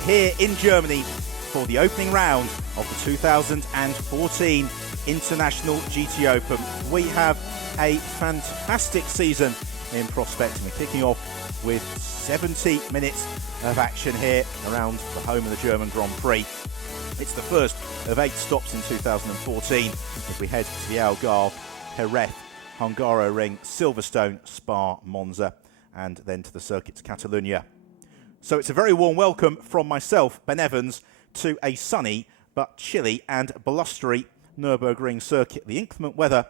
We're here in Germany for the opening round of the 2014 International GT Open. We have a fantastic season in prospect, and we're kicking off with 70 minutes of action here around the home of the German Grand Prix. It's the first of 8 stops in 2014 as we head to the Algarve, Jerez, Hungaroring, Silverstone, Spa, Monza, and then to the circuits Catalunya. So it's a very warm welcome from myself, Ben Evans, to a sunny but chilly and blustery Nürburgring circuit. The inclement weather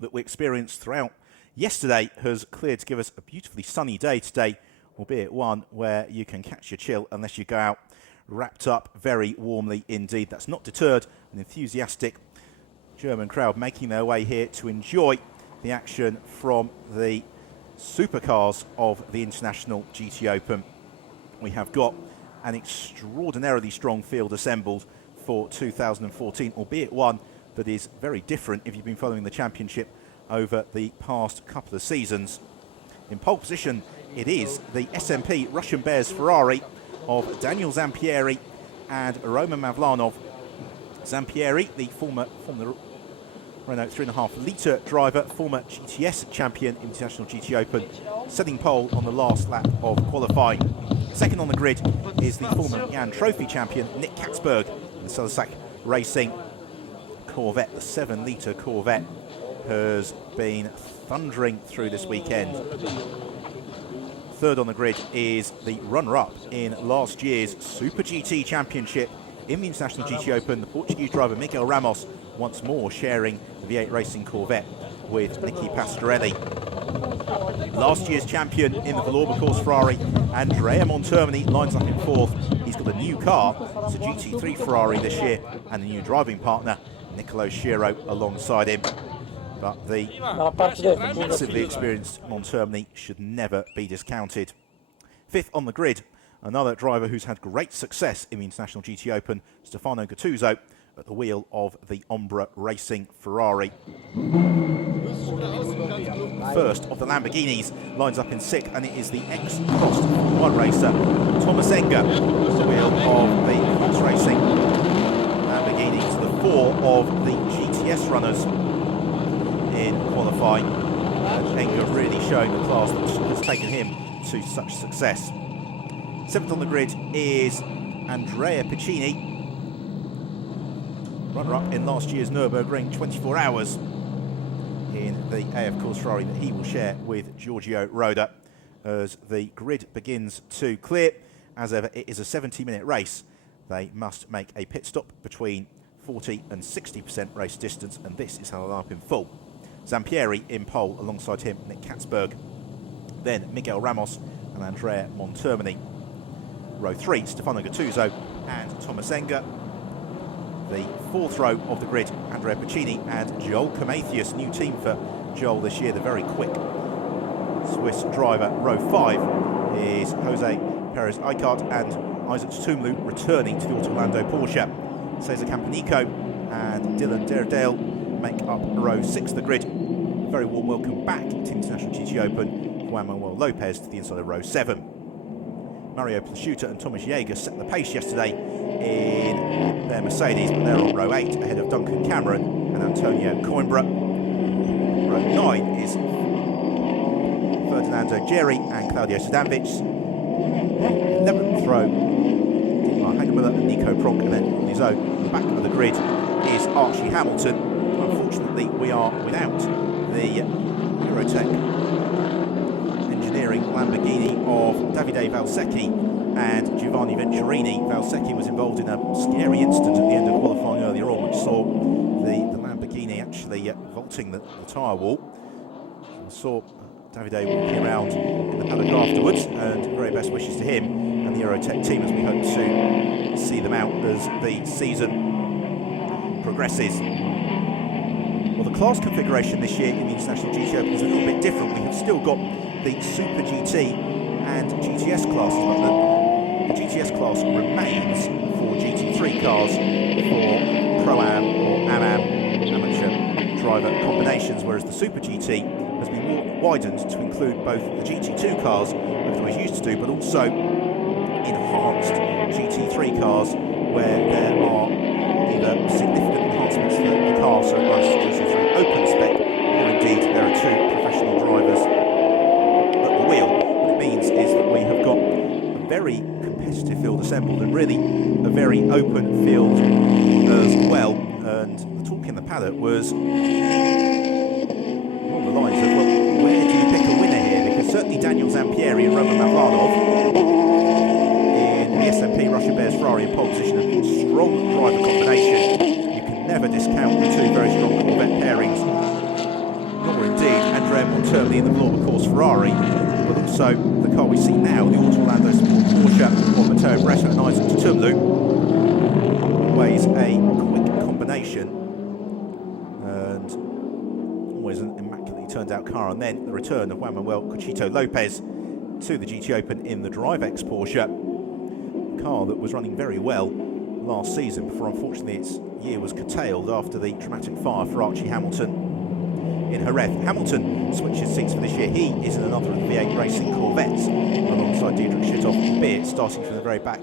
that we experienced throughout yesterday has cleared to give us a beautifully sunny day today, albeit one where you can catch your chill unless you go out wrapped up very warmly indeed. That's not deterred an enthusiastic German crowd making their way here to enjoy the action from the supercars of the International GT Open. We have got an extraordinarily strong field assembled for 2014, albeit one that is very different if you've been following the championship over the past couple of seasons. In pole position, it is the SMP Russian Bears Ferrari of Daniel Zampieri and Roman Mavlanov. Zampieri, the former Renault 3.5 litre driver, former GTS champion in the International GT Open, setting pole on the last lap of qualifying. Second on the grid is the former Jan Trophy champion, Nick Katzberg, in the Sodersack Racing Corvette. The 7 litre Corvette has been thundering through this weekend. Third on the grid is the runner-up in last year's Super GT Championship in the International GT Open, the Portuguese driver Miguel Ramos, once more sharing the V8 Racing Corvette with Nicky Pastorelli. Last year's champion in the Vallorba Course Ferrari, Andrea Montermini, lines up in fourth. He's got a new car, it's a GT3 Ferrari this year, and a new driving partner, Nicolo Schiro, alongside him. But the massively experienced Montermini should never be discounted. Fifth on the grid, another driver who's had great success in the International GT Open, Stefano Gattuso, at the wheel of the Ombra Racing Ferrari. First of the Lamborghinis lines up in sixth, and it is the ex-Prost F1 racer Thomas Enger at the wheel of the Fox Racing Lamborghini. To the four of the GTS runners in qualifying, and Enger really showing the class that has taken him to such success. Seventh on the grid is Andrea Piccini, runner-up in last year's Nürburgring 24 Hours in the AF Course Ferrari that he will share with Giorgio Roda. As the grid begins to clear, as ever, it is a 70-minute race. They must make a pit stop between 40 and 60% race distance, and this is how they line up in full. Zampieri in pole, alongside him Nick Katzberg, then Miguel Ramos and Andrea Montermini. Row 3, Stefano Gattuso and Thomas Enger. The fourth row of the grid, Andrea Piccini and Joel Comathius, new team for Joel this year, the very quick Swiss driver. Row 5 is Jose Perez Eichart and Isaac Tumlu returning to the Autolando Porsche. Cesar Campanico and Dylan Derdale make up row 6 of the grid. Very warm welcome back to International GT Open, Juan Manuel Lopez to the inside of row 7. Mario Plasciuta and Thomas Jaeger set the pace yesterday in their Mercedes, but they're on row 8 ahead of Duncan Cameron and Antonio Coimbra. Row 9 is Ferdinando Geri and Claudio Sedanvich. 11th row, Dietmar Hagemüller and Nico Pronk, and then on his own, the back of the grid is Archie Hamilton. Unfortunately, we are without the Eurotech engineering Lamborghini of Davide Valsecchi and Giovanni Venturini. Valsecchi was involved in a scary incident at the end of qualifying earlier on, which saw the Lamborghini actually vaulting the tyre wall. We saw Davide walking around in the paddock afterwards, and very best wishes to him and the Eurotech team as we hope to see them out as the season progresses. Well, the class configuration this year in the International GT Open is a little bit different. We have still got the Super GT and GTS classes, but the GTS class remains for GT3 cars for Pro-Am or Am-Am amateur driver combinations, whereas the Super GT has been widened to include both the GT2 cars, as we used to do, but also enhanced GT3 cars where there are either significant enhancements to the car, so it runs just through open spec, or indeed there are two professional drivers at the wheel. What it means is that we have got a very competitive field assembled, and really a very open field as well. And the talk in the paddock was along the lines of, well, where do you pick a winner here? Because certainly Daniel Zampieri and Roman Mavladov in the SMP Russia Bears Ferrari in pole position, a strong driver combination. You can never discount the two very strong Corvette pairings, nor indeed Andrea Monterli in the Vlorba Course Ferrari, but also the car we see now, the Orlando Sport Porsche of Matteo Bretta and Isaac Tutumlu, always a quick combination and always an immaculately turned out car. And then the return of Juan Manuel Cuchito Lopez to the GT Open in the DriveX Porsche, a car that was running very well last season before unfortunately its year was curtailed after the traumatic fire for Archie Hamilton in Jerez. Hamilton switches seats for this year. He is in another of the V8 Racing Corvettes alongside Diedrich Schitthoff, albeit starting from the very back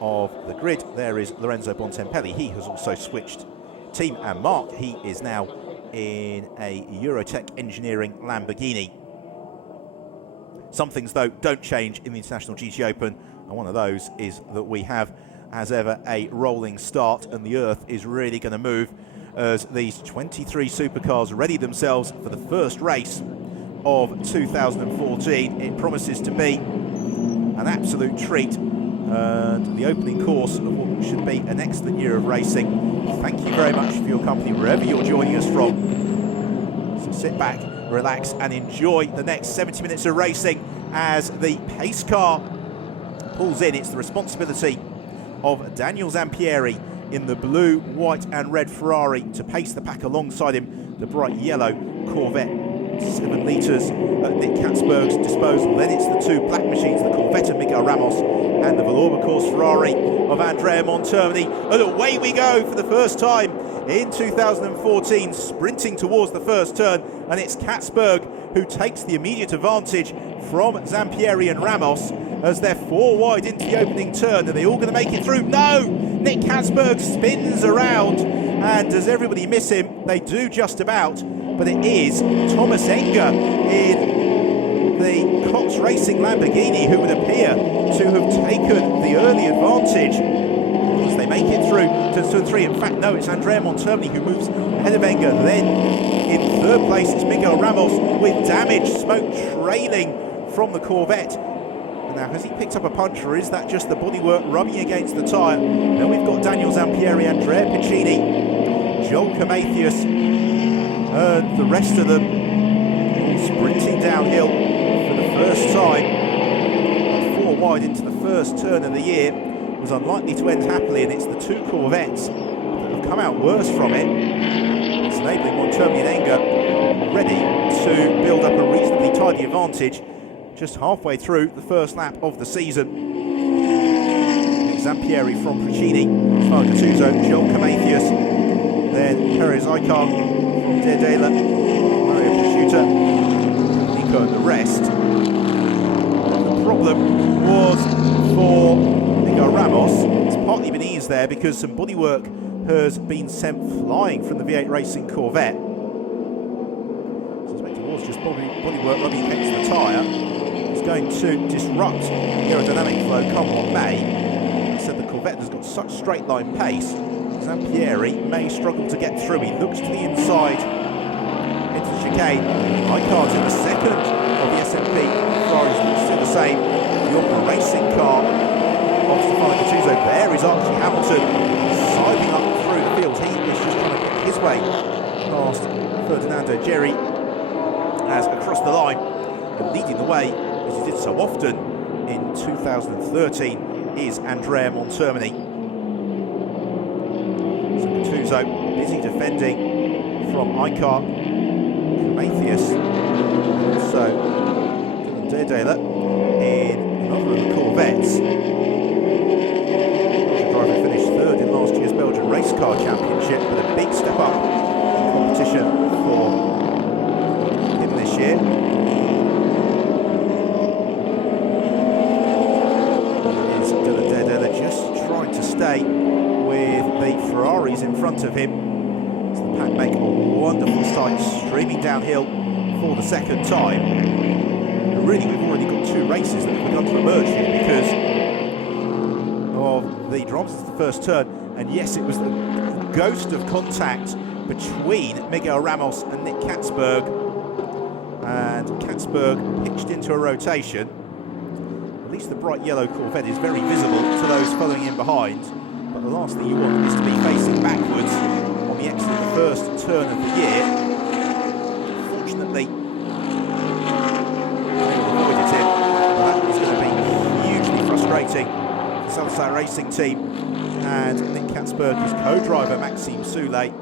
of the grid. There is Lorenzo Bontempelli. He has also switched team and mark. He is now in a Eurotech Engineering Lamborghini. Some things, though, don't change in the International GT Open, and one of those is that we have, as ever, a rolling start, and the earth is really going to move as these 23 supercars ready themselves for the first race of 2014. It promises to be an absolute treat, and the opening course of what should be an excellent year of racing. Thank you very much for your company wherever you're joining us from. So sit back, relax and enjoy the next 70 minutes of racing as the pace car pulls in. It's the responsibility of Daniel Zampieri in the blue, white and red Ferrari to pace the pack alongside him, the bright yellow Corvette 7 litres at Nick Katzberg's disposal. Then it's the two black machines, the Corvette of Miguel Ramos and the Vlorba Course Ferrari of Andrea Monterni. And away we go for the first time in 2014, sprinting towards the first turn, and it's Katzberg who takes the immediate advantage from Zampieri and Ramos as they're four wide into the opening turn. Are they all going to make it through? No! Nick Katzberg spins around, and does everybody miss him? They do just about, but it is Thomas Enger in the Cox Racing Lamborghini who would appear to have taken the early advantage as they make it through to 2 and 3. In fact, no, it's Andrea Monterni who moves ahead of Enger. Then in third place, it's Miguel Ramos with damage, smoke trailing from the Corvette. Now, has he picked up a punch, or is that just the bodywork rubbing against the tyre? Then we've got Daniel Zampieri, Andrea Piccini, Joel Camathius, and the rest of them all sprinting downhill for the first time. Four wide into the first turn of the year was unlikely to end happily, and it's the two Corvettes that have come out worse from it. It's enabling Monterni and Enger ready to build up a reasonably tidy advantage just halfway through the first lap of the season. Zampieri from Piccini, Spargo Gattuso, Joel Camathius, then Perez Icar from Daredela, Mario Prosciutta, Nico and the rest. The problem was for Miguel Ramos. It's partly been eased there because some bodywork has been sent flying from the V8 Racing Corvette. Suspected it was just bodywork rubbing against the tyre. Going to disrupt aerodynamic flow come what may. So the Corvette has got such straight line pace. Zampieri may struggle to get through. He looks to the inside into the chicane. Icar's in the second of the SMP. Ferraris looks to do the same. The Orca racing car of Stefano Gattuso. There is Archie Hamilton sidling up through the field. He is just trying to get his way past Ferdinando Jerry as across the line and leading the way, as he did so often in 2013, is Andrea Monterni. So Gattuso busy defending from Icar, Camathius, also Dylan Daredela in another of the Corvettes. The driver finished third in last year's Belgian Race Car Championship, but a big step up in competition for him this year. day with the Ferraris in front of him. So the pack make a wonderful start, streaming downhill for the second time. And really, we've already got two races that have begun to emerge here because of the dramas of the first turn. And yes, it was the ghost of contact between Miguel Ramos and Nick Katzberg. And Katzberg pitched into a rotation. At least the bright yellow Corvette is very visible to those following in behind. But the last thing you want is to be facing backwards on the exit of the first turn of the year. Fortunately, they avoided it. But that was going to be hugely frustrating for Salazar Racing Team and Nick Katzberg, his co-driver Maxime Soule.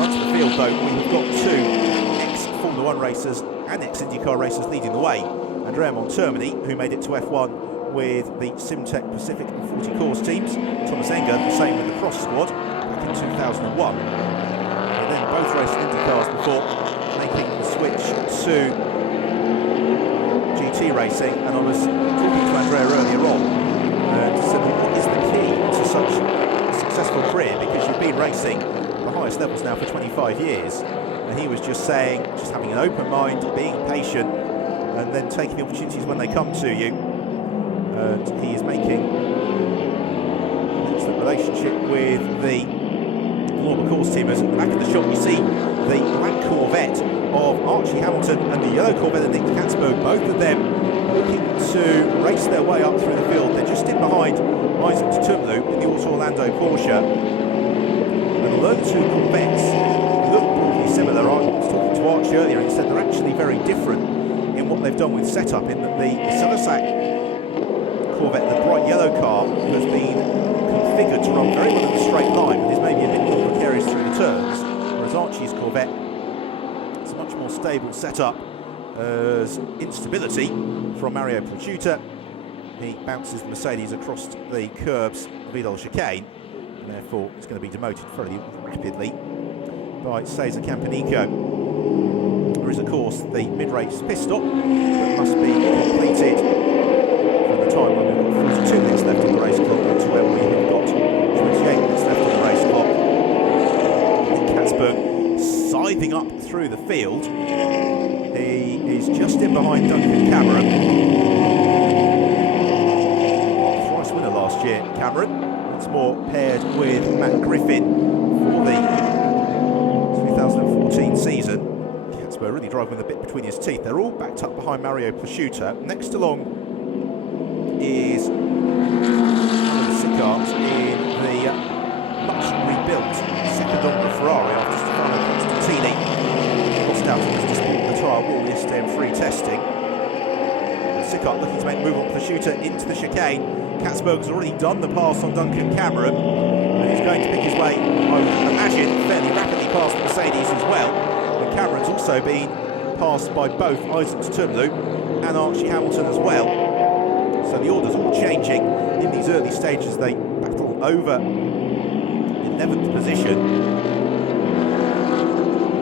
Onto the field though, we've got two ex-Formula 1 racers and ex-IndyCar racers leading the way. Andrea Montermini, who made it to F1 with the Simtech Pacific and 40 Course teams. Thomas Enger, the same with the Cross squad back in 2001. They then both raced IndyCars before making the switch to GT racing. And I was talking to Andrea earlier on to say, what is the key to such a successful career? Because you've been racing the highest levels now for 25 years. And he was just saying, just having an open mind, being patient, and then taking the opportunities when they come to you. And he is making an excellent relationship with the Norber Course team. As at the back of the shot you see the black Corvette of Archie Hamilton and the yellow Corvette of Nick Katzberg, both of them looking to race their way up through the field. They're just in behind Isaac Tumlu in the Auto Orlando Porsche. And although the two Corvettes look broadly similar, I was talking to Archie earlier and he said they're actually very different in what they've done with setup, in that the Salazar Corvette, the bright yellow car, has been configured to run very well in a straight line, but is maybe a bit more precarious through the turns, whereas Archie's Corvette, it's a much more stable setup. As instability from Mario Placiuta, he bounces the Mercedes across the curbs of Idol Chicane, and therefore it's going to be demoted fairly rapidly by Cesar Campanico. There is, of course, the mid-race pit stop that must be completed from the time when we've got 42 minutes left on the race clock to where we have got 28 minutes left on the race clock. Katzberg scything up through the field. He is just in behind Duncan Cameron. Thrice winner last year, Cameron. Once more paired with Matt Griffin for the 2014 season. Katzberg really driving with a bit between his teeth. They're all backed up behind Mario Placiuta. Next along is Sicart in the much rebuilt second Ombra Ferrari after Stefano Constantini lost out on his dispute with the tyre wall yesterday in free testing. Sicart looking to make the move on Placiuta into the chicane. Katzberg has already done the pass on Duncan Cameron, and he's going to pick his way, I would imagine, fairly rapidly past the Mercedes as well. But Cameron's also been passed by both Isaac Tumlu and Archie Hamilton as well. So the order's all changing in these early stages. They battle over 11th position.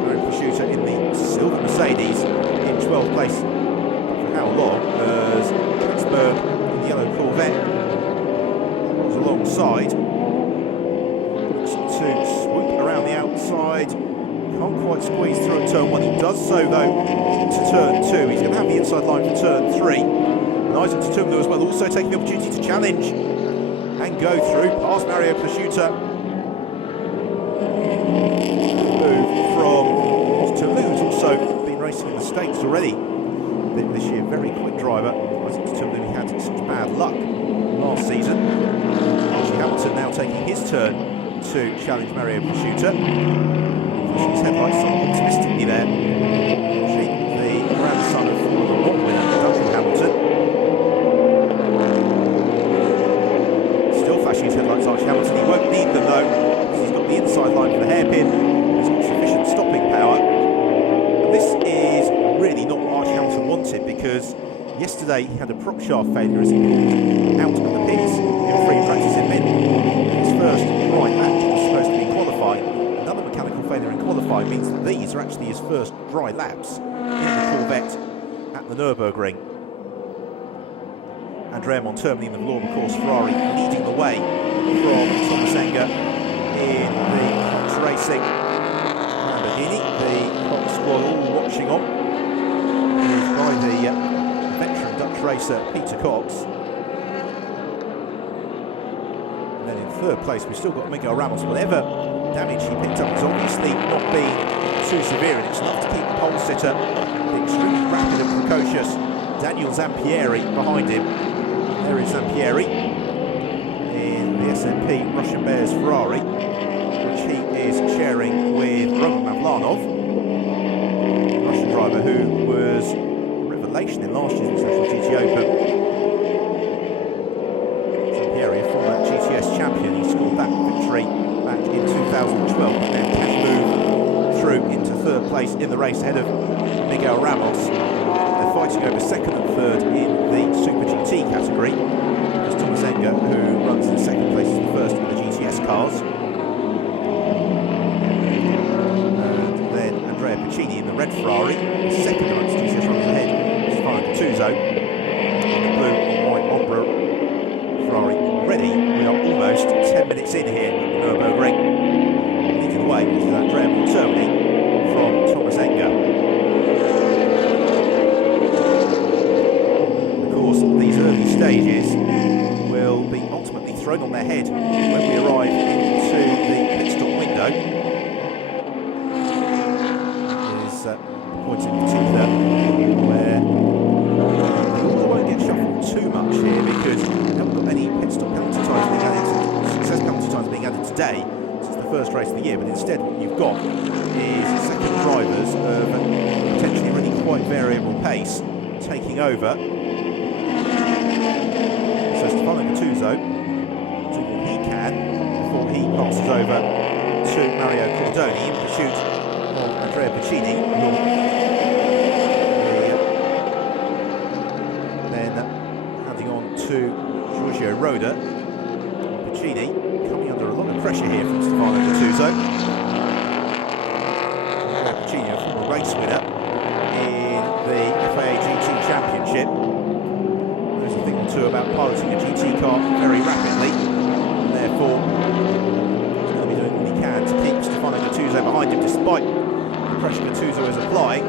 Mario Placiuta in the silver Mercedes in 12th place. For how long? As Katzberg in the yellow Corvette was alongside. Looks to swoop around the outside. Can't quite squeeze through at turn 1. He does so though into turn 2. He's going to have the inside line for turn 3. And Isaac Tumlu as well, also taking the opportunity to challenge and go through past Mario Placiuta. Move from Tumlu, who's also been racing in the States already this year. Very quick driver. Isaac Tumlu, he had such bad luck last season. Archie Hamilton now taking his turn to challenge Mario Placiuta. Flashing his headlights optimistically there. The grandson of Formula 1 winner Duncan Hamilton. Still flashing his headlights, Archie Hamilton. He won't need them though, because he's got the inside line for the hairpin. He's got sufficient stopping power. And this is really not what Archie Hamilton wanted, because yesterday he had a prop shaft failure as he pulled out of the pits in free practice in mid. His first right lap was supposed to be qualifying. Another mechanical failure in qualifying means that these are actually his first dry laps in the Corvette at the Nürburgring. Andrea Montermini in the Vlorba course Ferrari leading the way from Thomas Enger in the Cox Racing Lamborghini. The Cox squad all watching on is by the veteran Dutch racer Peter Cox. And then in third place we've still got Miguel Ramos. Whatever damage he picked up has obviously not been too severe, and it's enough to keep the pole sitter, the extremely rapid and precocious Daniel Zampieri, behind him. There is Zampieri in the SMP Russian Bears Ferrari, which he is sharing with Roman Mavlanov, a Russian driver who was a revelation in last year's International GT Open. Zampieri, a former GTS champion, he scored that victory back in 2012, and then can move through into third place in the race ahead of Miguel Ramos. They're fighting over second and third in the Super GT category. There's Thomas Enger, who runs in second place, is the first in the GTS cars. And then Andrea Piccini in the red Ferrari, the second amongst GTS runners ahead. Stefano Gattuso in the blue and white Ombre Ferrari. Ready, we are almost 10 minutes in here at Nürburgring. Leading the way is Andrea Montermini from Thomas Enger. These early stages will be ultimately thrown on their head when we arrive into the pit stop window. There's points in particular where they won't get shuffled too much here because we haven't got any pit stop penalty times being added, success penalty times being added today since the first race of the year, but instead what you've got is second drivers of potentially really quite variable pace taking over. So Stefano Gattuso doing what he can before he passes over to Mario Cordoni in pursuit of Andrea Piccini, who then handing on to Giorgio Roda. Piccini coming under a lot of pressure here from Stefano Gattuso. Andrea Piccini, a former race winner in the FIA GT Championship. There's a thing or two about piloting a GT car very rapidly, and therefore he's going to be doing what he can to keep Stefano Gattuso behind him despite the pressure Gattuso is applying.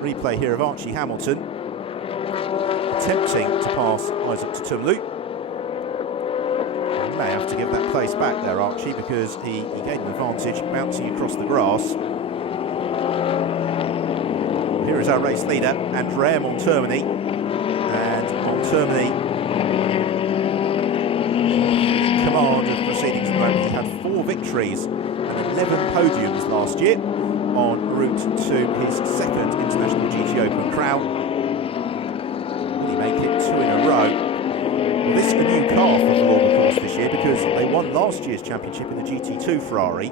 Replay here of Archie Hamilton attempting to pass Isaac Tutumlu. He may have to give that place back there, Archie, because he gained an advantage bouncing across the grass. Here is our race leader, Andrea Montermini. And Montermini in command of proceedings at the moment. He had 4 victories and 11 podiums last year en route to his second International GT Open crown. Will he make it 2 in a row? Well, this is a new car for the Vlorba course this year because they won last year's championship in the GT2 Ferrari.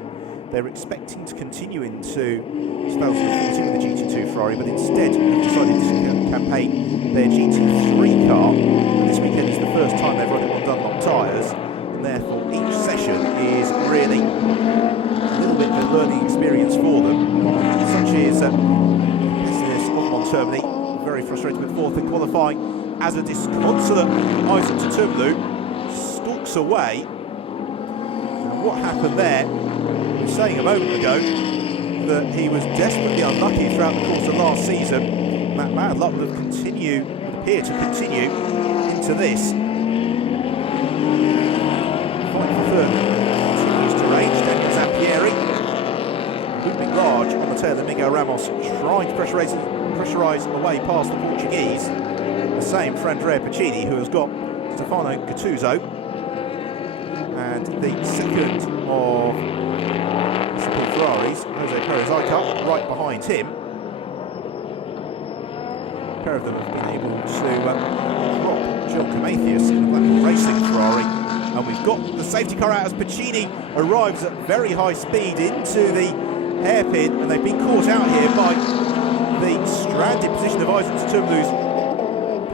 They're expecting to continue into 2014 with the GT2 Ferrari, but instead have decided to campaign their GT3 car. And this weekend is the first time they've run it on Dunlop tyres, and therefore each session is really a little bit of a learning experience for them. Such is business of Montermini, very frustrated with 4th in qualifying as a disconsolate Isaac Tutumlu stalks away. And what happened there? I was saying a moment ago that he was desperately unlucky throughout the course of last season. That bad luck would appear to continue into this. Fight for third continues to range. Daniel Zampieri looming large on the tail of Miguel Ramos, trying to pressurise away past the Portuguese. The same for Andrea Piccini, who has got Stefano Gattuso, and the second of Ferraris, Jose Perez-Icar, right behind him. A pair of them have been able to drop John Camathius in the Blackpool Racing Ferrari, and we've got the safety car out as Piccini arrives at very high speed into the hairpin, and they've been caught out here by the stranded position of Isaac Tutumlu's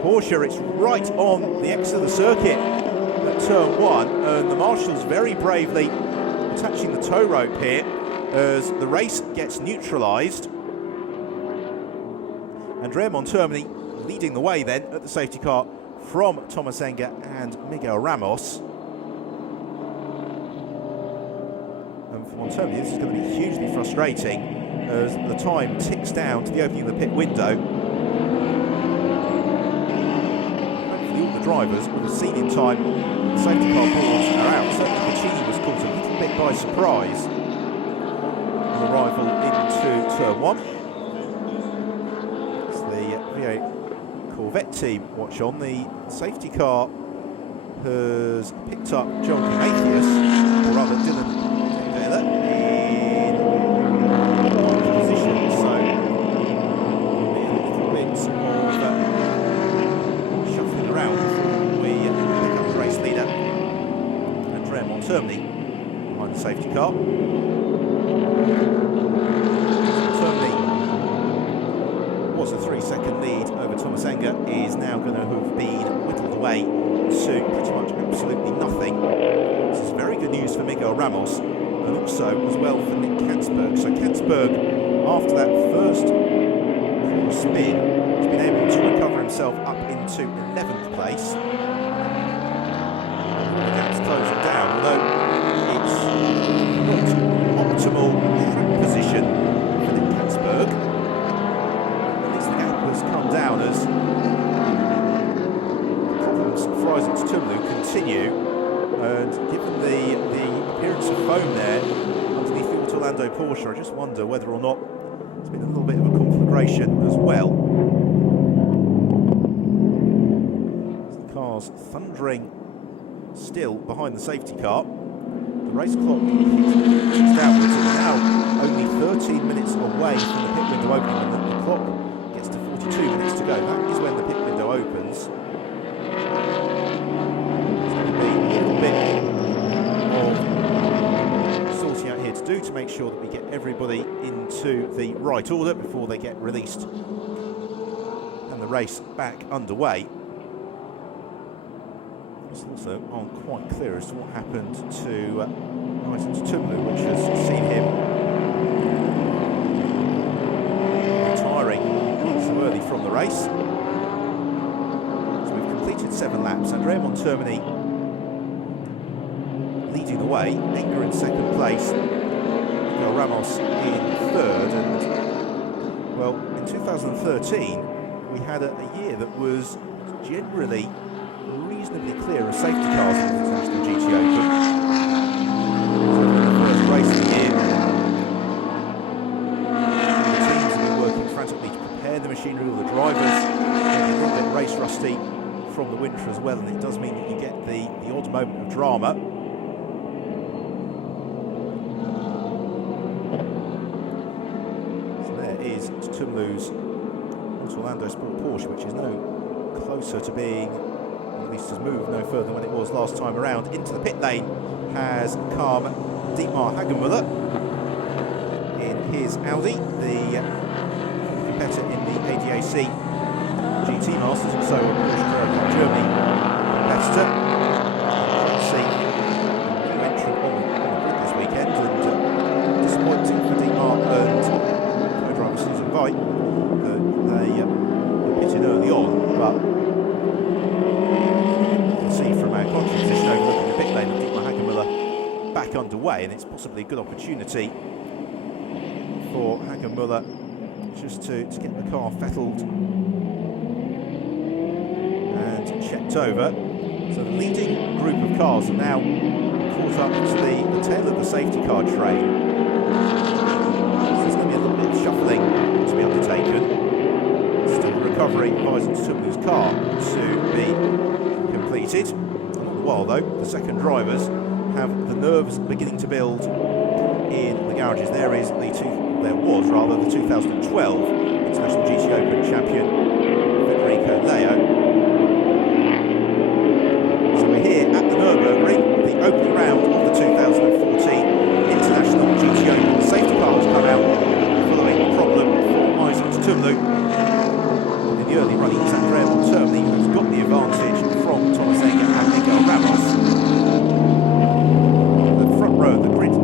Porsche. It's right on the exit of the circuit at turn 1, and the marshals very bravely attaching the tow rope here as the race gets neutralised. Andrea Montermini leading the way then at the safety car from Thomas Enger and Miguel Ramos. And for Montoni, this is going to be hugely frustrating as the time ticks down to the opening of the pit window. Hopefully all the drivers would have seen in time the safety car boards are out. Certainly Piccini was caught a little bit by surprise on arrival into turn 1. It's the V8 Corvette team watch on. The safety car has picked up John Prometheus, or rather Dylan Taylor, in position, so a little bit of shuffling around before we pick up the race leader. Andrea Montermini behind the safety car. Was a 3-second lead over Thomas Enger, is now going to have been whittled away to pretty much absolutely nothing. This is very good news for Miguel Ramos, and also as well for Nick Katzberg. So Katzberg, after that first poor spin, has been able to recover himself up into 11th place. The gap's closing down, although it's not optimal track position for Nick Katzberg. Come down as problems for Isaac Tumlu continue, and given the appearance of foam there underneath the Orlando Porsche, I just wonder whether or not it's been a little bit of a conflagration as well. The car's thundering still behind the safety car. The race clock ticks downwards, and we're now only 13 minutes away from the pit window opening, and the clock gets to 42 minutes to go. That is when the pit window opens. There's going to be a little bit of sorting out here to do to make sure that we get everybody into the right order before they get released and the race back underway. It's also aren't quite clear as to what happened to Isaac Tumlu, which has seen him retiring so early from the race. So we've completed 7 laps. Andrea Montermini leading the way, Enger in 2nd place, Miguel Ramos in 3rd, and well, in 2013 we had a year that was generally reasonably clear of safety cars in the International GT Open. So the first race of the year, to prepare the machinery, all the drivers a little bit race rusty from the winter as well, and it does mean that you get the odd moment of drama. So there is Tumlu's Orlando Sport Porsche, which is no closer to being, or at least has moved no further than when it was last time around. Into the pit lane has come Dietmar Hagenmüller in his Audi, the competitor in the ADAC GT Masters, also a Porsche Germany competitor. Let's see, new entrant on the grid this weekend, and disappointing for Dietmar and co-driver Susan Veit that they pitted early on, but you can see from our contrary position overlooking the pit lane that Dietmar Hagenmüller back underway, and it's possibly a good opportunity for Hagenmüller just to get the car fettled and checked over. So the leading group of cars are now caught up to the tail of the safety car train. So there's going to be a little bit of shuffling to be undertaken. Still the recovery of Isaac Tumlu's car to be completed. And all the while though, the second drivers have the nerves beginning to build in the garages. There was the 2012 International GT Open champion Federico Leo. So we're here at the Nürburgring, the opening round of the 2014 International GT Open. The safety car has come out following a problem for Isaac Tumlu. In the early running, it's Andrea Montermini who's got the advantage from Thomas Enger and Miguel Ramos. The front row of the grid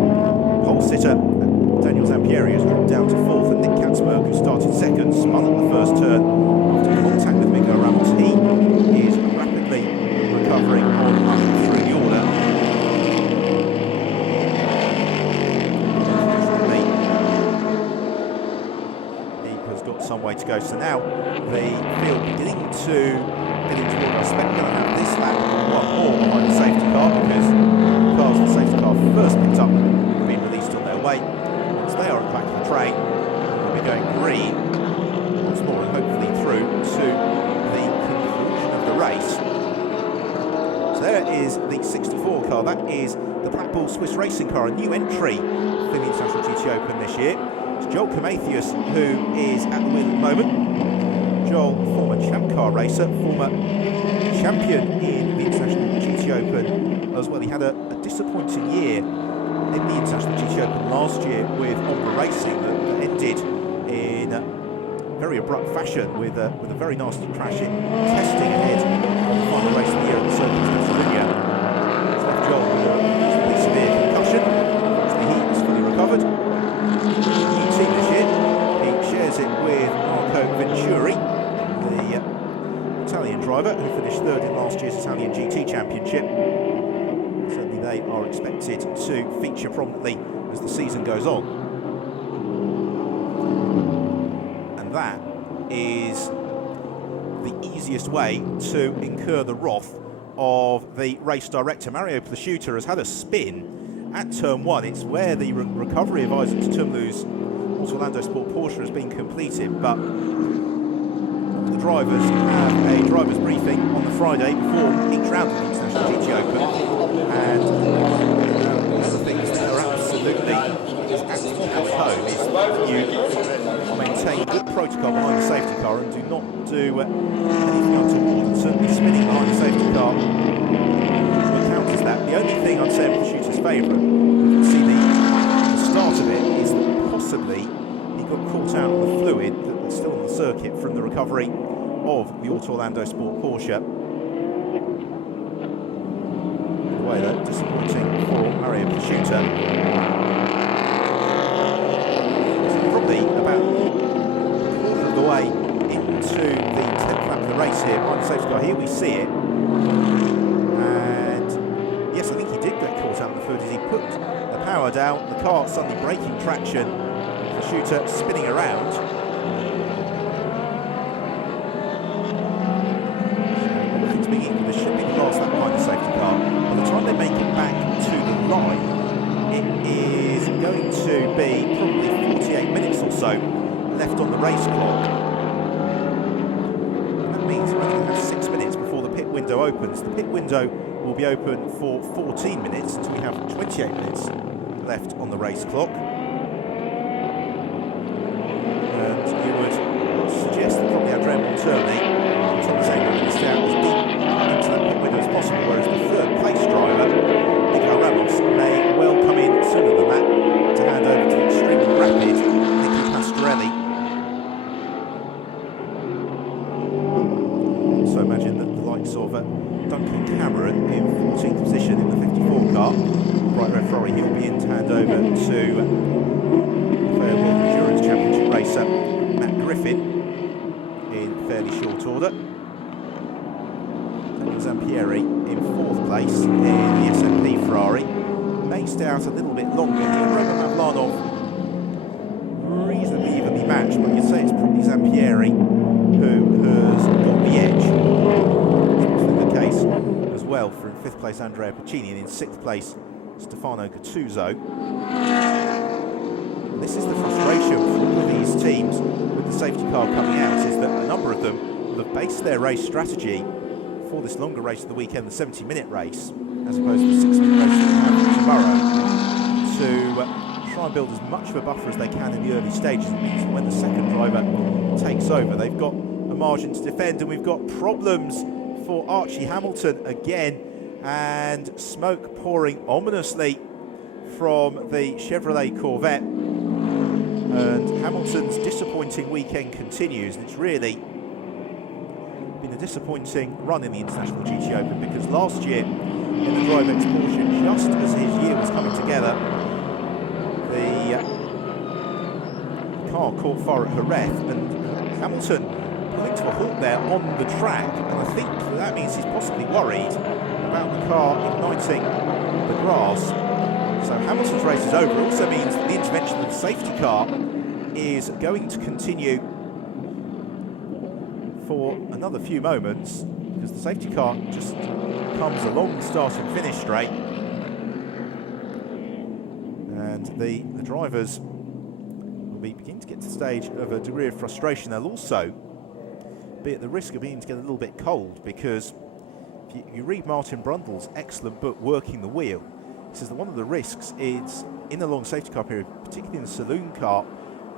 pole sitter Daniel Zampieri has dropped down to 4th, and Nick Katzberg, who started 2nd, spun at the first turn after contact with Miguel Ramos to go. So now the field beginning to get into order. I expect we're going to have this lap one more behind the safety car, because the cars the safety car first picked up have been released on their way. Once they are at the back of the train, we'll be going green once more and hopefully through to the conclusion of the race. So there is the 64 car. That is the Black Bull Swiss Racing car, a new entry for the International GT Open this year. It's Joel Comathius who is at the wheel at the moment. Joel, former champ car racer, former champion in the International GT Open as well. He had a disappointing year in the International GT Open last year with Ombre Racing that ended in very abrupt fashion with a very nasty crash in testing ahead of the final race of the year at the Circuit of Catalonia. It's left Joel with a pretty severe concussion. Obviously he is fully recovered. New team this year. He shares it with Marco Venturi, the Italian driver who finished third in last year's Italian GT Championship. Certainly they are expected to feature prominently as the season goes on. And that is the easiest way to incur the wrath of the race director. Mario Plasciuta has had a spin at turn 1. It's where the recovery of Isaac Tumlu's Orlando Sport Porsche has been completed, but the drivers have a driver's briefing on the Friday before each round of the International GT Open, and one of the things that are absolutely at home is you maintain good protocol behind the safety car and do not do anything untoward, and certainly spinning behind the safety car counters that. The only thing I'd say in Plasciuta's favour, you can see the start of it, is that possibly he got caught out on the fluid that's still on the circuit from the recovery of the Orlando Sport Porsche. The way that disappointing for Mario Plasciuta. Probably about a quarter of the way into the 10th lap of the race here behind the safety car. Here we see it, and yes, I think he did get caught out on the fluid as he put the power down. The car suddenly breaking traction. Plasciuta spinning around. All things being equal, this should be the last lap behind the safety car. By the time they make it back to the line, it is going to be probably 48 minutes or so left on the race clock. And that means we're going to have 6 minutes before the pit window opens. The pit window will be open for 14 minutes, so we have 28 minutes left on the race clock. And you would suggest that probably Andrea Monterni and Thomas Engel will stay out as deep into that pit window as possible, whereas the third place driver, Nico Ramos, may well come in sooner than that to hand over to the extremely rapid Nicky Pastorelli. So imagine that the likes of Duncan Cameron in 14th position in the 54 car, Bright Red Ferrari, he'll be in to hand over to Fair World Endurance Championship racer Matt Griffin in fairly short order. Daniel Zampieri in 4th place in the SMP Ferrari. May stay out a little bit longer. He and Roman Mavlanov reasonably evenly matched, but you'd say it's probably Zampieri who has got the edge. That's the case as well for in 5th place Andrea Pacini, and in 6th place Stefano Gattuso. This is the frustration for all of these teams with the safety car coming out, is that a number of them will have based their race strategy for this longer race of the weekend, the 70-minute race, as opposed to the 6-minute race that we have tomorrow, to try and build as much of a buffer as they can in the early stages. It means that when the second driver takes over, they've got a margin to defend, and we've got problems for Archie Hamilton again, and smoke pouring ominously from the Chevrolet Corvette. And Hamilton's disappointing weekend continues, and it's really been a disappointing run in the International GT Open, because last year in the DriveX Porsche, just as his year was coming together, the car caught fire at Jerez, and Hamilton pulling to a halt there on the track, and I think that means he's possibly worried about the car igniting the grass. So Hamilton's race is over. It also means that the intervention of the safety car is going to continue for another few moments, because the safety car just comes along the start and finish straight, and the drivers will be beginning to get to the stage of a degree of frustration. They'll also be at the risk of beginning to get a little bit cold, because if you read Martin Brundle's excellent book, Working the Wheel, he says that one of the risks is in the long safety car period, particularly in the saloon car,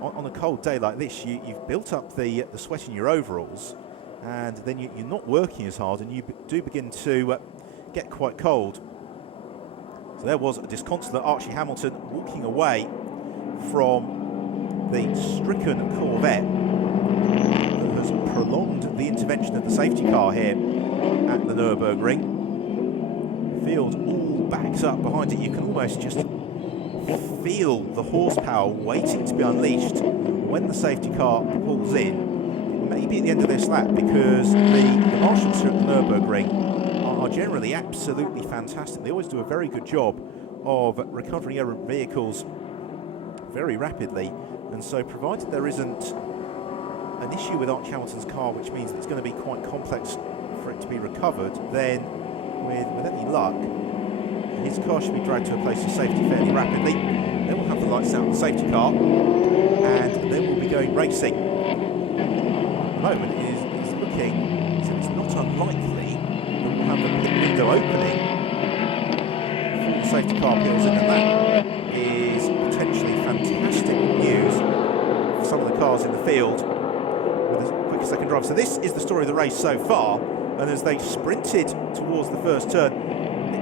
on a cold day like this, you've built up the sweat in your overalls, and then you're not working as hard, and you do begin to get quite cold. So there was a disconsolate Archie Hamilton walking away from the stricken Corvette that has prolonged the intervention of the safety car here at the Nürburgring. The field all backs up behind it. You can almost just feel the horsepower waiting to be unleashed when the safety car pulls in. It may be at the end of this lap, because the marshals here at the Nürburgring are generally absolutely fantastic. They always do a very good job of recovering errant vehicles very rapidly, and so provided there isn't an issue with Archie Hamilton's car, which means that it's going to be quite complex for it to be recovered, then with any luck, his car should be dragged to a place of safety fairly rapidly. Then we'll have the lights out on the safety car, and then we'll be going racing. At the moment it is looking, so it's not unlikely that we'll have the pit window opening before the safety car peels in, and that is potentially fantastic news for some of the cars in the field with the quickest they can drive. So this is the story of the race so far, and as they sprinted towards the first turn,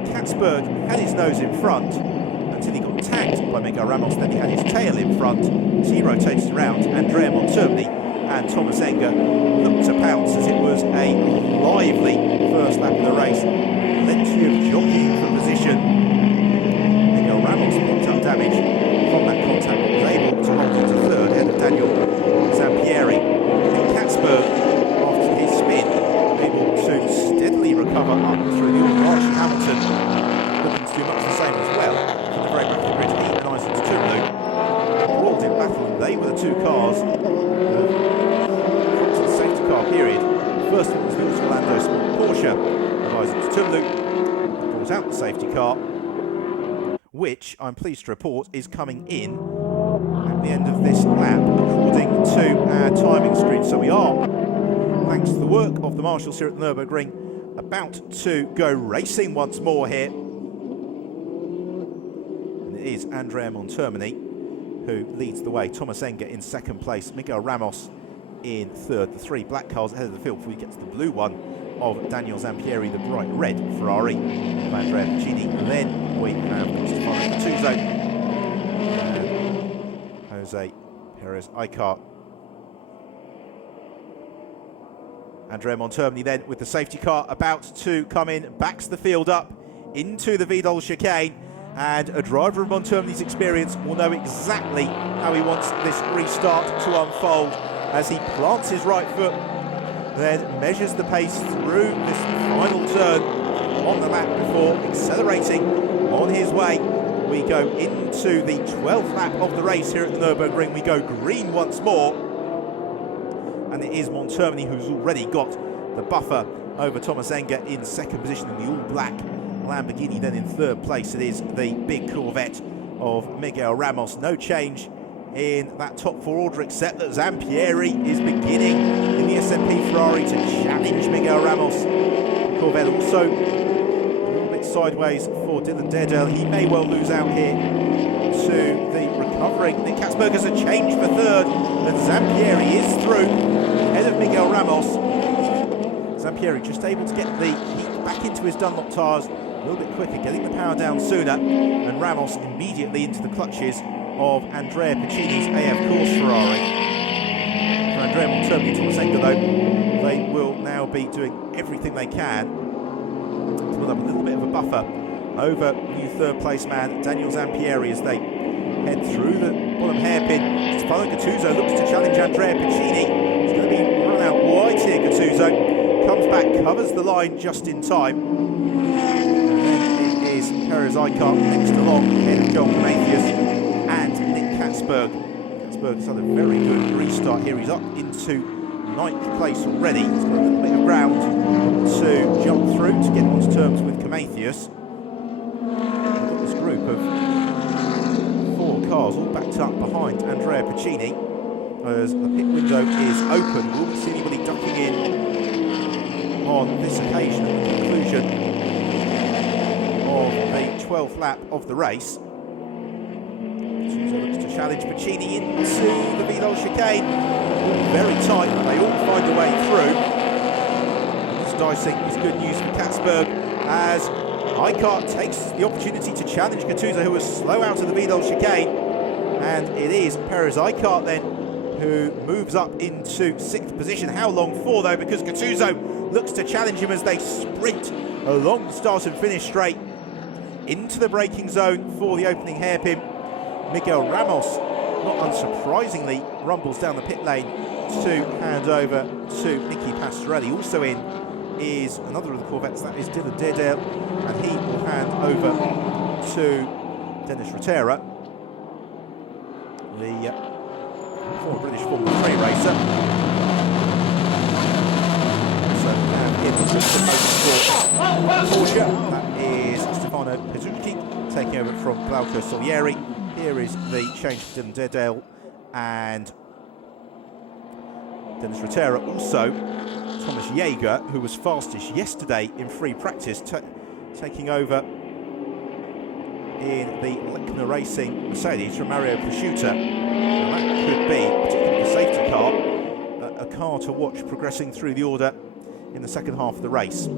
Katzberg had his nose in front until he got tagged by Miguel Ramos, then he had his tail in front. As he rotated around, Andrea Montermini and Thomas Enger looked to pounce, as it was a lively first lap of the race. Plenty of jockeying for position. Miguel Ramos picked up damage from that contact, but was able to hold into third ahead of Daniel Zampieri. And Katzberg, after his spin, able to steadily recover up through the order. Archie Hamilton looking to do much the same as well for the very rapid grid. He and Isaac Tumlu brawled in battle, and they were the two cars to the safety car period. First one was the Orlando Sport Porsche of Isaac Tumlu, that brought out the safety car, which I'm pleased to report is coming in at the end of this lap according to our timing screen. So we are, thanks to the work of the marshals here at the Nürburgring, about to go racing once more here. And it is Andrea Montermini who leads the way. Thomas Enger in second place, Miguel Ramos in third. The three black cars ahead of the field before we get to the blue one of Daniel Zampieri, the bright red Ferrari of Andrea Piccini. Then we have Stefano Gattuso and Jose Perez Icar. Andrea Montermini then with the safety car about to come in, backs the field up into the Vidal chicane, and a driver of Montermini's experience will know exactly how he wants this restart to unfold as he plants his right foot, then measures the pace through this final turn on the lap before accelerating on his way. We go into the 12th lap of the race here at the Nürburgring. We go green once more, and it is Montermini who's already got the buffer over Thomas Enger in second position in the all-black Lamborghini. Then in third place it is the big Corvette of Miguel Ramos. No change in that top four order, except that Zampieri is beginning in the SMP Ferrari to challenge Miguel Ramos. Corvette also a little bit sideways for Dylan Daredale. He may well lose out here to the recovering Nick Katzberg as a change for third, and Zampieri is through ahead of Miguel Ramos. Zampieri just able to get the heat back into his Dunlop tyres a little bit quicker, getting the power down sooner, and Ramos immediately into the clutches of Andrea Piccini's AF Course Ferrari. For Andrea Montermini and Thomas Enger, though, they will now be doing everything they can to build up a little bit of a buffer over new third place man Daniel Zampieri as they head through the bottom hairpin. Stefano Gattuso looks to challenge Andrea Piccini. He's going to be run out wide here. Gattuso comes back, covers the line just in time. And then it is Perez Icar next along, ahead of Joel Prometheus and Nick Katzberg. Katzberg has had a very good restart here. He's up into 9th place already. He's got a little bit of ground to jump through to get onto terms with Prometheus. We've got this group of 4 cars all backed up behind Andrea Piccini. As the pit window is open, will we see anybody ducking in on this occasion at the conclusion of the 12th lap of the race? Looks to challenge Piccini into the Vidal chicane. Very tight, but they all find a way through. This dicing is good news for Katzberg as Eichhardt takes the opportunity to challenge Gattuso, who was slow out of the Vidal chicane. And it is Perez Eichhardt then who moves up into 6th position. How long for though? Because Gattuso looks to challenge him as they sprint along the start and finish straight into the braking zone for the opening hairpin. Miguel Ramos, not unsurprisingly, rumbles down the pit lane to hand over to Nicky Pastorelli. Also in is another of the Corvettes, that is Dylan Dairdale, and he will hand over to Dennis Rotera, the former British Formula 3 racer. So we have in the Porsche, that is Stefano Pezzucchi taking over from Glauco Solieri. Here is the change for Dylan Dairdale and Dennis Rotera. Also, Thomas Jaeger, who was fastest yesterday in free practice, taking over in the Lechner Racing Mercedes from Mario Prosciutta. And that could be, particularly the safety car, a car to watch progressing through the order in the second half of the race.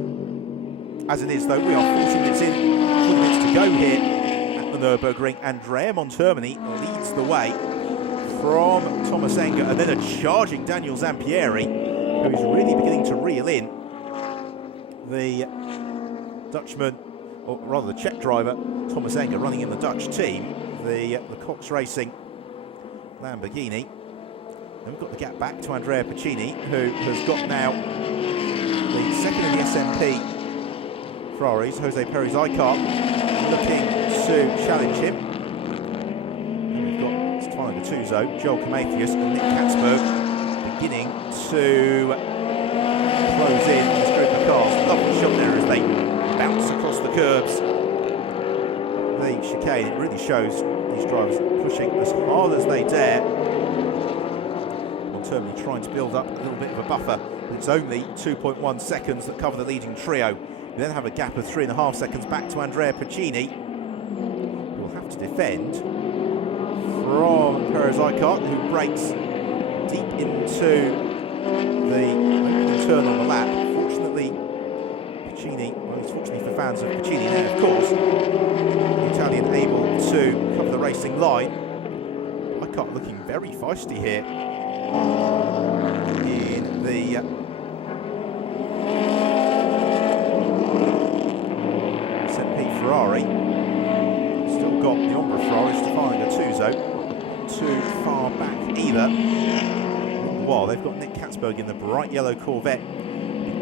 As it is, though, we are 40 minutes in, 40 minutes to go here the Nürburgring. Andrea Montermini leads the way from Thomas Enger, and then a charging Daniel Zampieri, who is really beginning to reel in. The Dutchman, or rather the Czech driver, Thomas Enger, running in the Dutch team, the Cox Racing Lamborghini. Then we've got the gap back to Andrea Piccini, who has got now the second of the SMP Ferraris, Jose Perez Eichhardt, looking to challenge him. And we've got Stefano Gattuso, Joel Prometheus and Nick Katzberg beginning to close in this group of cars. Lovely shot there as they bounce across the curbs. The chicane, it really shows these drivers pushing as hard as they dare. Montermini trying to build up a little bit of a buffer, but it's only 2.1 seconds that cover the leading trio. We then have a gap of 3.5 seconds back to Andrea Piccini, who will have to defend from Perez Eichhardt, who breaks deep into the opening turn on the lap. Fortunately, Piccini, well, it's fortunately for fans of Piccini there, of course, the Italian able to cover the racing line. Eichhardt looking very feisty here in the Ferrari. Still got the Ombra Ferrari, Stefano Gattuso, too far back either. While they've got Nick Katzberg in the bright yellow Corvette,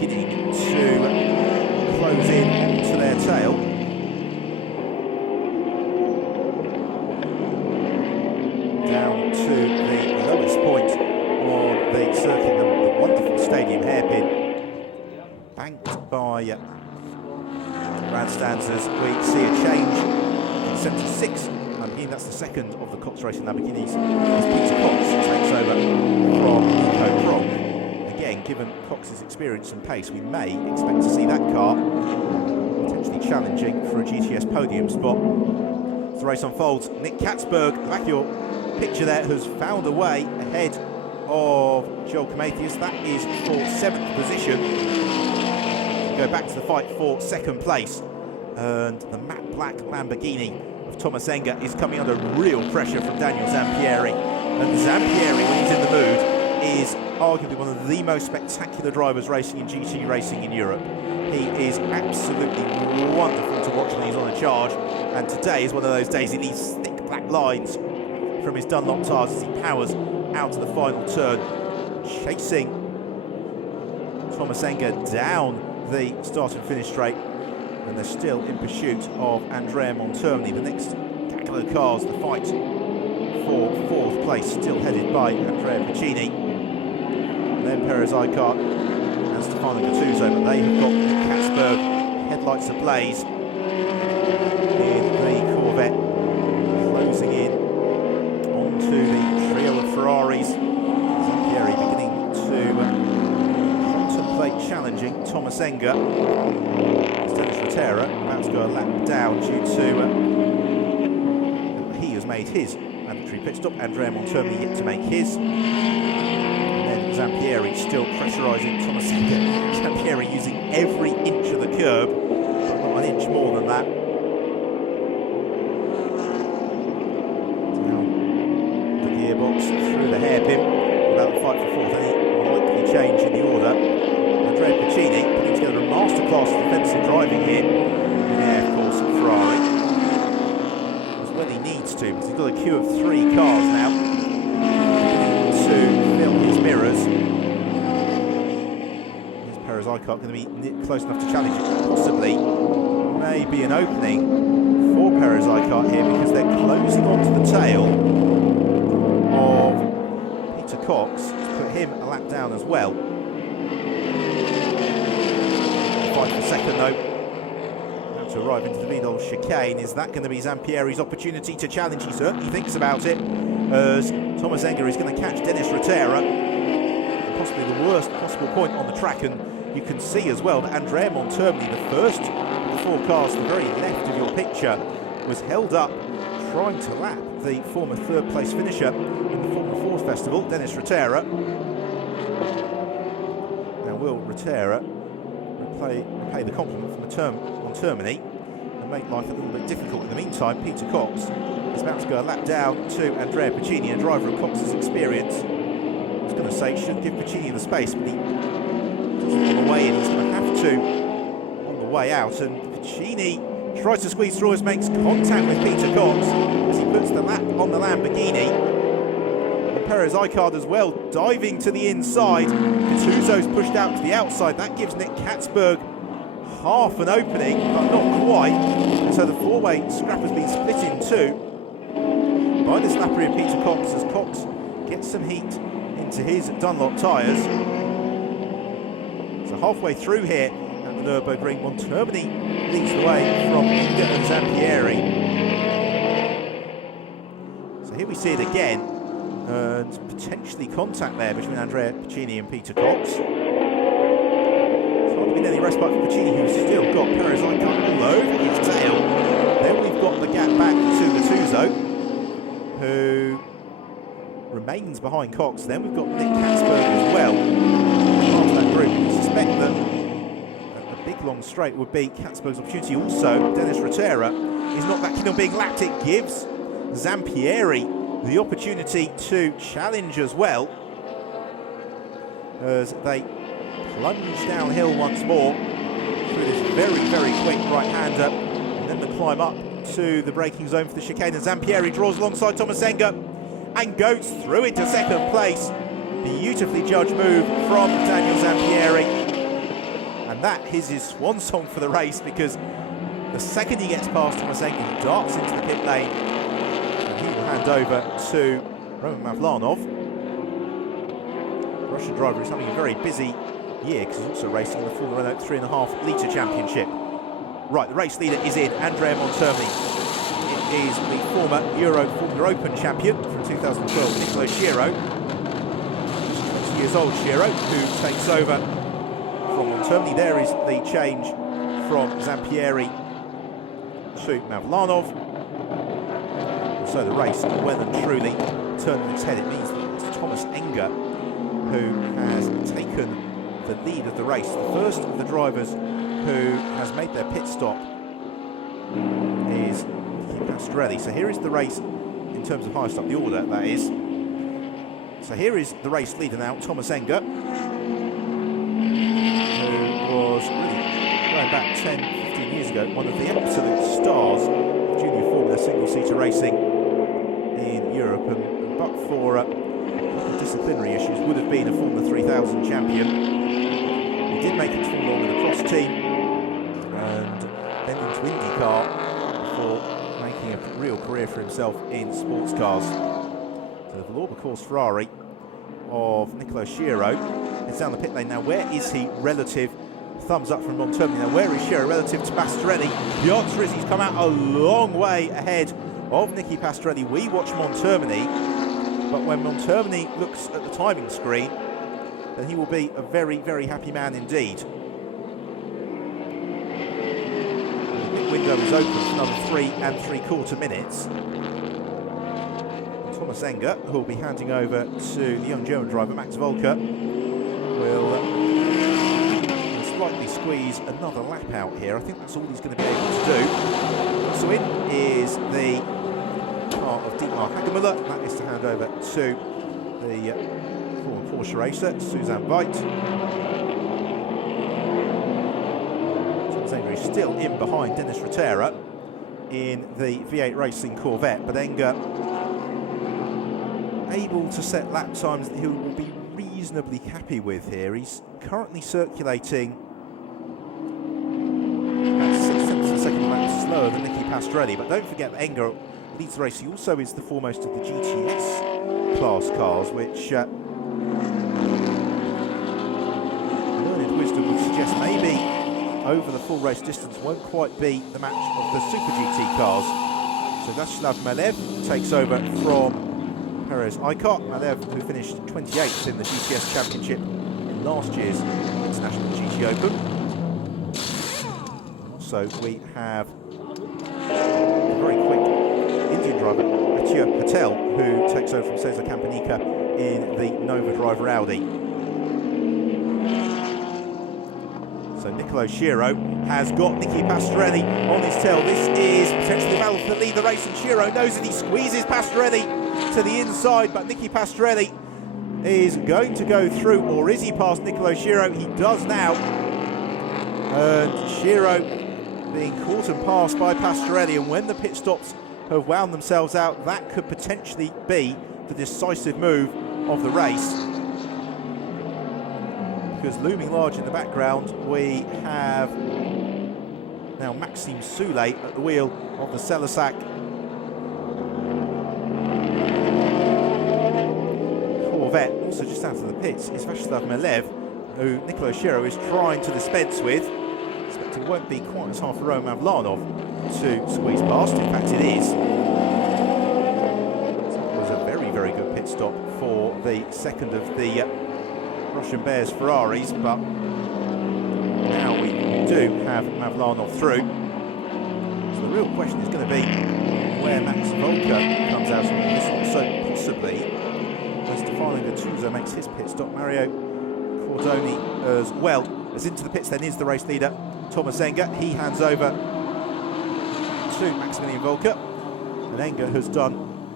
beginning to close in to their tail. Down to the lowest point on the circuit, the wonderful stadium hairpin, banked by grandstands as we see a change in 76 Lamborghini. That's the second of the Cox Racing Lamborghinis as Peter Cox takes over from Nico Pronk. Again, given Cox's experience and pace, we may expect to see that car potentially challenging for a GTS podium spot. As the race unfolds, Nick Katzberg, the back of your picture there, has found a way ahead of Joel Prometheus. That is for 7th position. Go back to the fight for 2nd place, and the matte black Lamborghini of Thomas Enger is coming under real pressure from Daniel Zampieri. And Zampieri, when he's in the mood, is arguably one of the most spectacular drivers racing in GT racing in Europe. He is absolutely wonderful to watch when he's on a charge, and today is one of those days he leaves thick black lines from his Dunlop tires as he powers out to the final turn, chasing Thomas Enger down the start and finish straight, and they're still in pursuit of Andrea Montermini. The next cackle of cars, the fight for 4th place, still headed by Andrea Piccini. then Perez Icart and Stefano Gattuso, but they have got Katzberg headlights ablaze in the Corvette, closing in onto the trio of Ferraris. Zampieri beginning to contemplate challenging Thomas Enger. Dennis Rotera about to go a lap down due to he has made his mandatory pit stop. Andrea Montermini yet to make his. And then Zampieri still pressurising Thomas Enger. Zampieri using every inch of the curb, but not an inch more than that. Down the gearbox through the hairpin. About the fight for fourth. Any likely change in the order. Andrea Piccini putting together a masterclass of defensive driving here. Yeah, of course, Ferrari. That's when he needs to, because he's got a queue of 3 cars now to fill his mirrors. Is Perez Icart going to be close enough to challenge it? Possibly. Maybe an opening for Perez Icart here, because they're closing onto the tail of Peter Cox to put him a lap down as well. Fight for second though. Now to arrive into the Vidal chicane. Is that going to be Zampieri's opportunity to challenge? He certainly thinks about it, as Thomas Enger is going to catch Dennis Rotera, possibly the worst possible point on the track. And you can see as well that Andrea Montermini, the first of the 4 cars to the very left of your picture, was held up trying to lap the former third place finisher in the Formula Ford Festival, Dennis Rotera. Now will Rotera repay the compliment from Montermini and make life a little bit difficult? In the meantime, Peter Cox is about to go a lap down to Andrea Piccini, a driver of Cox's experience. I was going to say should give Piccini the space, but he doesn't want the way in. He's going to have to on the way out, and Piccini tries to squeeze through as makes contact with Peter Cox as he puts the lap on the Lamborghini. And Perez Icart as well, diving to the inside. Gattuso's pushed out to the outside. That gives Nick Katzberg half an opening, but not quite. And so the 4-way scrap has been split in 2 by this lappery of Peter Cox, as Cox gets some heat into his Dunlop tyres. So halfway through here at the Nürburgring, Montermini leads the way from Enger and Zampieri. So here we see it again, and potentially contact there between Andrea Piccini and Peter Cox. It's not been any respite for Piccini, who's still got Perez Icart all over his tail. Then we've got the gap back to Gattuso, who remains behind Cox. Then we've got Nick Katzberg as well, part of that group. We suspect that a big long straight would be Katzberg's opportunity. Also, Dennis Rotera is not that keen on being lapped. It gives Zampieri the opportunity to challenge as well, as they plunge downhill once more through this very, very quick right-hander, and then the climb up to the braking zone for the chicane. And Zampieri draws alongside Thomas Enger and goes through into second place. Beautifully judged move from Daniel Zampieri, and that is his swan song for the race, because the second he gets past Thomas Enger, he darts into the pit lane, and he will hand over to Roman Mavlanov. The Russian driver is having a very busy year, because he's also racing in the Formula Renault 3.5 litre championship. Right, the race leader is in, Andrea Montermini. It is the former Euro Formula Open champion from 2012, Nicolo Schiro. 20 years old Schiro, who takes over from Montermini. There is the change from Zampieri to Mavlanov. So the race, well and truly turning its head. It means that it's Thomas Enger who has taken the lead of the race. The first of the drivers who has made their pit stop is Pastrelli. So here is the race in terms of highest up the order, that is. So here is the race leader now, Thomas Enger, who was really, going back 10-15 years ago, one of the absolute stars of junior Formula single-seater racing in Europe, and but for disciplinary issues would have been a Formula 3000 champion. He did make it to Formula 1 with the cross team, and then into IndyCar before making a real career for himself in sports cars. So the Valour Course Ferrari of Nicolo Schiro It's down the pit lane now. Where is he relative? Thumbs up from Montermini. Now, where is Shiro relative to Pastorelli? The answer is he's come out a long way ahead of Nicky Pastorelli. We watch Montermini, but when Montermini looks at the timing screen, then he will be a very, very happy man indeed. The pit window is open for another 3 3/4 minutes. Thomas Enger, who will be handing over to the young German driver, Max Volker, will slightly squeeze another lap out here. I think that's all he's going to be able to do. So in is the car of Dietmar Hagemüller. That is to hand over to the former Porsche racer, Suzanne Veit. Thomas Enger is still in behind Dennis Rotera in the V8 Racing Corvette, but Enger able to set lap times that he will be reasonably happy with here. He's currently circulating about 6 tenths of a second lap slower than Nicky Pastorelli, but don't forget that Enger leads the race. He also is the foremost of the GTS class cars, which learned wisdom would suggest maybe over the full race distance won't quite be the match of the Super GT cars. So Vyacheslav Malev takes over from Perez Eichart. Malev, who finished 28th in the GTS Championship in last year's International GT Open. So we have a very quick Indian driver, Mathieu Patel, who takes over from Cesar Campanica in the Nova driver Audi. So Nicolo Shiro has got Nicky Pastorelli on his tail. This is potentially the battle for the lead. The race, and Shiro knows it. He squeezes Pastorelli to the inside, but Nicky Pastorelli is going to go through, or is he past Nicolo Shiro? He does now. And Shiro being caught and passed by Pastorelli, and when the pit stops have wound themselves out, that could potentially be the decisive move of the race. Because looming large in the background, we have now Maxime Soulet at the wheel of the Celasac Corvette. Also just out of the pits is Vyacheslav Malev, who Nicolo Shiro is trying to dispense with. Expecting it won't be quite as hard for Roman Mavlanov to squeeze past. In fact, it is. So it was a very, very good pit stop for the second of the Russian Bears Ferraris, but now we do have Mavlanov through. So the real question is going to be where Max Volker comes out, and this also possibly when Stefano Gattuso makes his pit stop. Mario Cordoni as well as into the pits then is the race leader, Thomas Enger. He hands over to Maximilian Volker, and Enger has done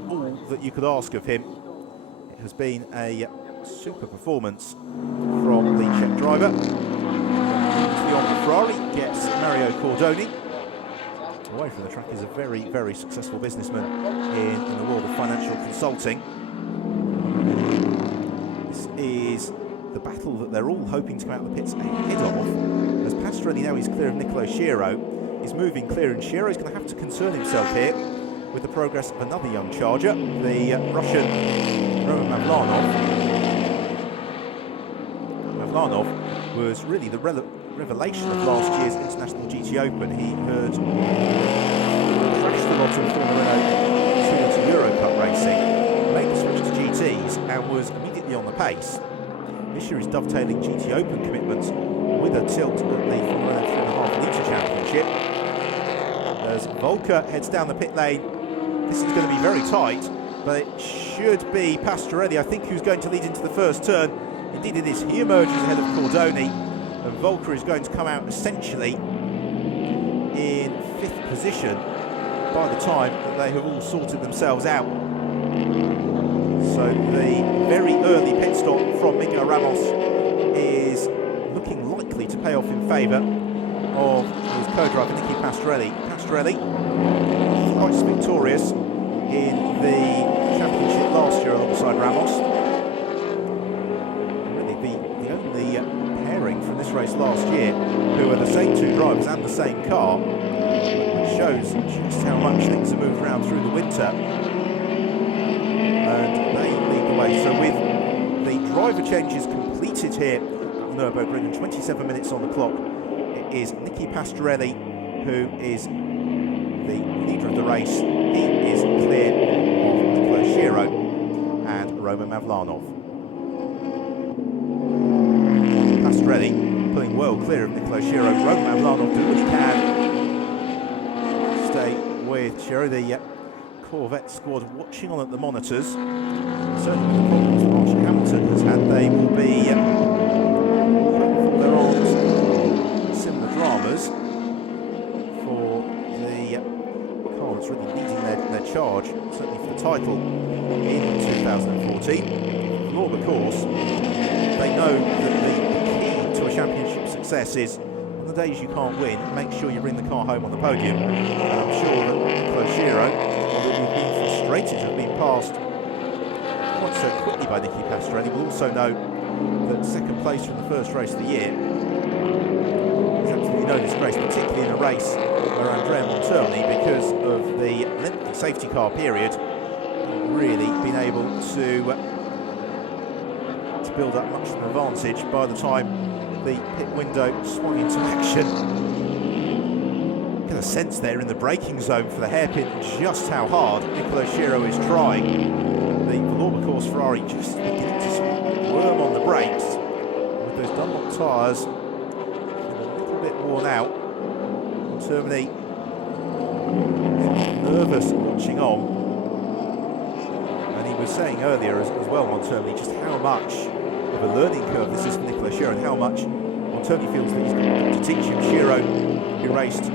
all that you could ask of him. It has been a super performance from the Czech driver. The Ferrari gets Mario Cordoni. Away from the track is a very, very successful businessman in the world of financial consulting. This is the battle that they're all hoping to come out of the pits ahead of, as Pastorelli now is clear of Nicolo Shiro, is moving clear, and Shiro is going to have to concern himself here with the progress of another young charger, the Russian Roman Mavlanov. Mavlanov was really the revelation of last year's International GT Open. He had crashed a lot in Formula Renault to Euro Cup racing, made the switch to GTs, and was immediately on the pace. This year is dovetailing GT Open commitments with a tilt at the Formula Renault 3.5 litre championship. As Volker heads down the pit lane, this is going to be very tight, but it should be Pastorelli, I think, who's going to lead into the first turn. Indeed it is. He emerges ahead of Cordoni, and Volker is going to come out essentially in 5th position by the time that they have all sorted themselves out. So the very early pit stop from Miguel Ramos is looking likely to pay off in favour of his co-driver Nicky Pastorelli. Pastorelli, quite victorious in the championship last year alongside Ramos. From this race last year, who are the same two drivers and the same car, which shows just how much things have moved around through the winter, and they lead the way. So with the driver changes complete completed here at Nürburgring, and 27 minutes on the clock. It is Nicky Pastorelli who is the leader of the race. He is clear of Nicola Shiro and Roman Mavlanov. Pastorelli pulling well clear of Nicola Shiro. Roman Mavlanov doing what he can. Stay with Shiro. The Corvette squad watching on at the monitors. Certainly the problems that Archie Hamilton has had, they will be hopeful there aren't similar dramas for the car that's really leading their charge, certainly for the title in 2014. For Law, of course, they know that the key to a championship success is on the days you can't win, make sure you bring the car home on the podium. And I'm sure that Nicola Shiro, although we've been frustrated to have been passed quite so quickly by Nicky Pastorelli, will also know that second place from the first race of the year is absolutely no disgrace, particularly in a race where Andrea Monterni, because of the lengthy safety car period, really been able to build up much of an advantage by the time the pit window swung into action. Get a sense there in the braking zone for the hairpin just how hard Nicola Shiro is trying. The Valorba course Ferrari just beginning to sort of worm on the brakes with those Dunlop tyres a little bit worn out. Termini nervous watching on, and he was saying earlier as well, Monterni, just how much of a learning curve this is for Nicola Shiro and how much Monterni feels that he's got to teach him. Shiro, who raced a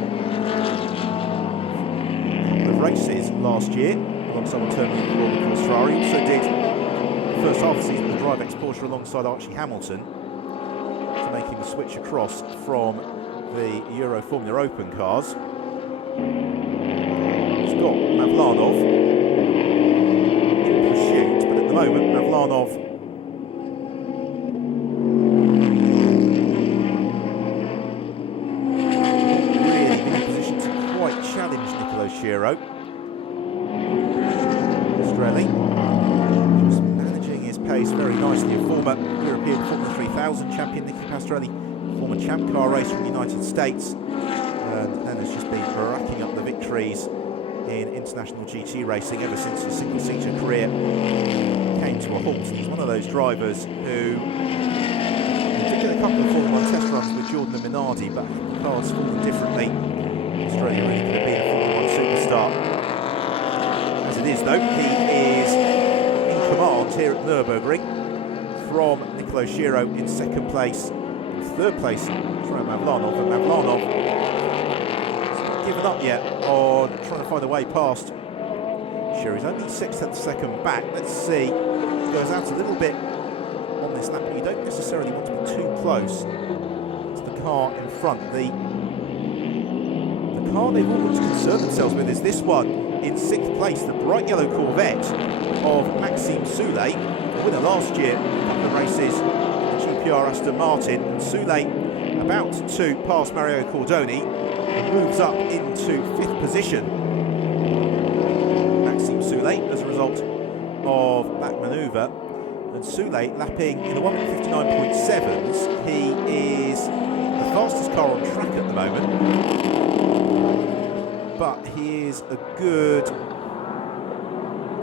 couple of races last year alongside Monterni in the Valorba course Ferrari, also did the first half of the season with the DriveX Porsche alongside Archie Hamilton, to making the switch across from the Euro Formula Open cars. He's got Mavlanov in pursuit, but at the moment Mavlanov really been in position to quite challenge Nicola Shiro. Pastorelli just managing his pace very nicely. A former European Formula 3000 champion, Nicky Pastorelli, former champ car racer in the United States, and then has just been racking up the victories in international GT racing ever since his single-seater career came to a halt. And he's one of those drivers who did a couple of Formula 1 test runs with Jordan and Minardi, but the cars fallen differently. Australia really could have been a Formula 1 superstar. As it is, though, he is in command here at Nürburgring from Nicola Shiro in second place. In third place, Roman Mavlanov, and Mavlanov hasn't given up yet on trying to find a way past Shiro. He's only 6/10 second back. Let's see. He goes out a little bit on this lap, but you don't necessarily want to be too close to the car in front. The car they've all got to concern themselves with is this one in 6th place, the bright yellow Corvette of Maxime Soulé, the winner last year, a couple of races, the GPR Aston Martin. And Soulé about to pass Mario Cordoni and moves up into 5th position. Maxime Soulé as a result of that manoeuvre, and Soulé lapping in the 1:59.7s. He is the fastest car on track at the moment, but he is a good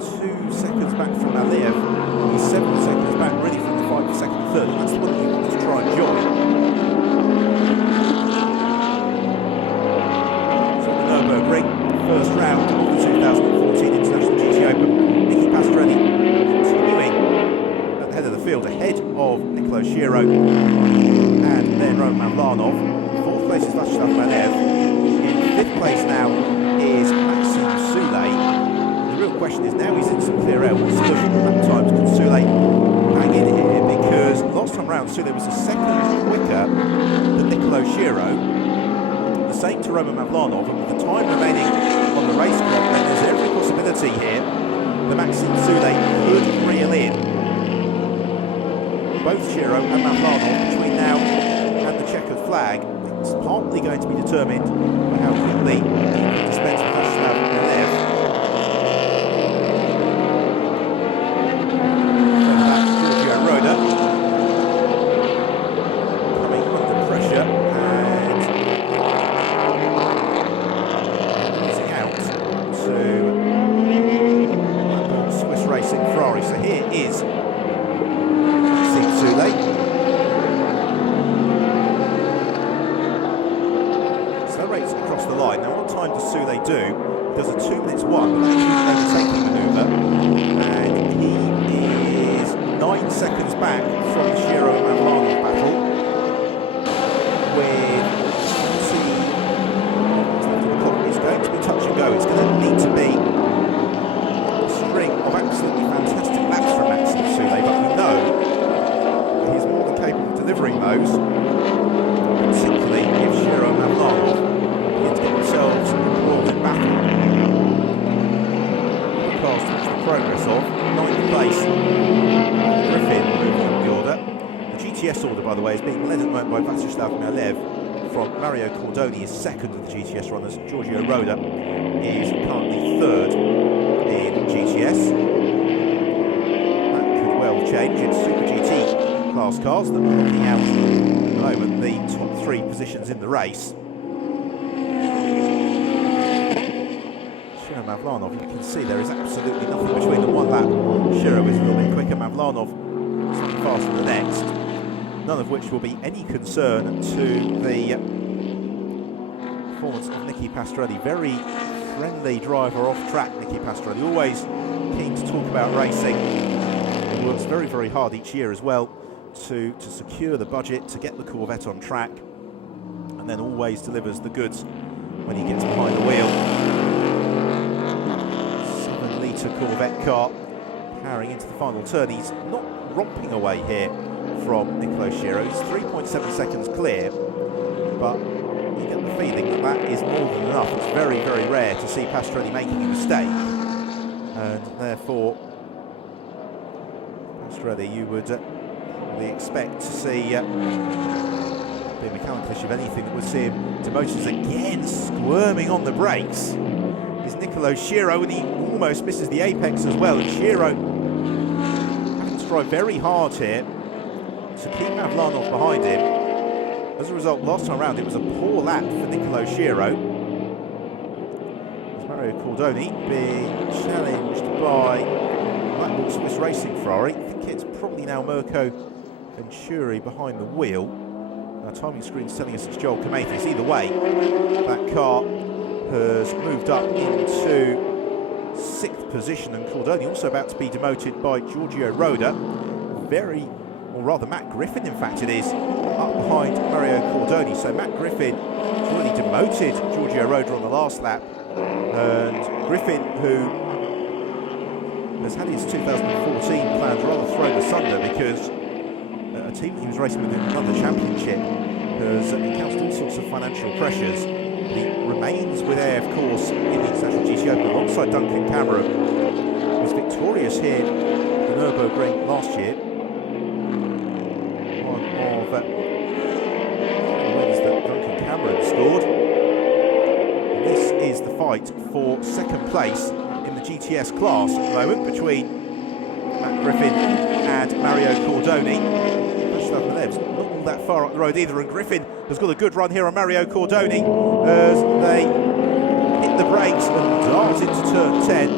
2 seconds back from Aliev. He's 7 seconds back really from the 5-second third, and that's the one that we want to try and join. So the Nürburgring, first round of the 2014 International GT Open. Nicky Pastorelli continuing at the head of the field, ahead of Nicola Shiro and then Roman Mavlanov. 4th place is Václav Malev. In 5th place now is Maxime Soulé. The real question is, now he's in some clear air, what sort of lap times can Soulé hang in here? Because last time round Soulé was a second quicker than Nicola Shiro, the same to Roman Mavlanov, and with the time remaining on the race clock, then there's every possibility here that Maxime Soulé could reel in both Shiro and Mavlanov between now and the checkered flag. It's partly going to be determined by how quickly he can dispense with Václav Malev. So that's Giorgio Roda. across the line. Now, what time does Soulé do? He does a 2 minutes 1, but that's an overtaking manoeuvre, and he is 9 seconds back from the Shiro and Mavlanov battle, with it's going to be touch and go. It's going to need to be a string of absolutely fantastic laps from Maxime Soulé, but we know that he's more than capable of delivering those, particularly if Shiro and Mavlanov begin to get themselves embroiled in battle. The cars to watch the progress of 9th place, Griffin moving up the order. The GTS order, by the way, is being led at the moment by Vasyslav Malev from Mario Cordoni is second of the GTS runners. Giorgio Roda is currently third in GTS. That could well change. It's Super GT class cars that we're looking out at the moment, the top 3 positions in the race. Shiro Mavlanov, you can see there is absolutely nothing between them. One lap, Shiro is a little bit quicker, Mavlanov slightly faster than the next. None of which will be any concern to the performance of Nicky Pastorelli. Very friendly driver off track, Nicky Pastorelli. Always keen to talk about racing. He works very, very hard each year as well to secure the budget, to get the Corvette on track, and then always delivers the goods when he gets behind the wheel. 7-litre Corvette car powering into the final turn. He's not romping away here from Nicolo Shiro. He's 3.7 seconds clear, but you get the feeling that that is more than enough. It's very, very rare to see Pastorelli making a mistake, and therefore Pastorelli, you would probably expect to see a mechanical issue, if anything, that would see him demoted. Again squirming on the brakes is Nicolo Shiro, and he almost misses the apex as well. And Shiro having to drive very hard here to keep Mavlanov behind him. As a result, last time around it was a poor lap for Nicolo Shiro. As Mario Cordoni being challenged by Blackpool Swiss Racing Ferrari. I think it's probably now Mirko Venturi behind the wheel. Our timing screen's telling us it's Joel Kamathis. Either way, that car has moved up into 6th position, and Cordoni also about to be demoted by Giorgio Roda. Or rather Matt Griffin, in fact it is, up behind Mario Cordoni. So Matt Griffin has already demoted Giorgio Roda on the last lap, and Griffin, who has had his 2014 plans rather thrown asunder because a team that he was racing with in another championship has encountered all sorts of financial pressures. He remains with AF course in the International GT Open alongside Duncan Cameron. He was victorious here at the NURBURGRING last year. One of the wins that Duncan Cameron scored. And this is the fight for second place in the GTS class at the moment between Matt Griffin and Mario Cordoni. Vasyslav Malev's not all that far up the road either, and Griffin has got a good run here on Mario Cordoni as they hit the brakes and dart into turn 10.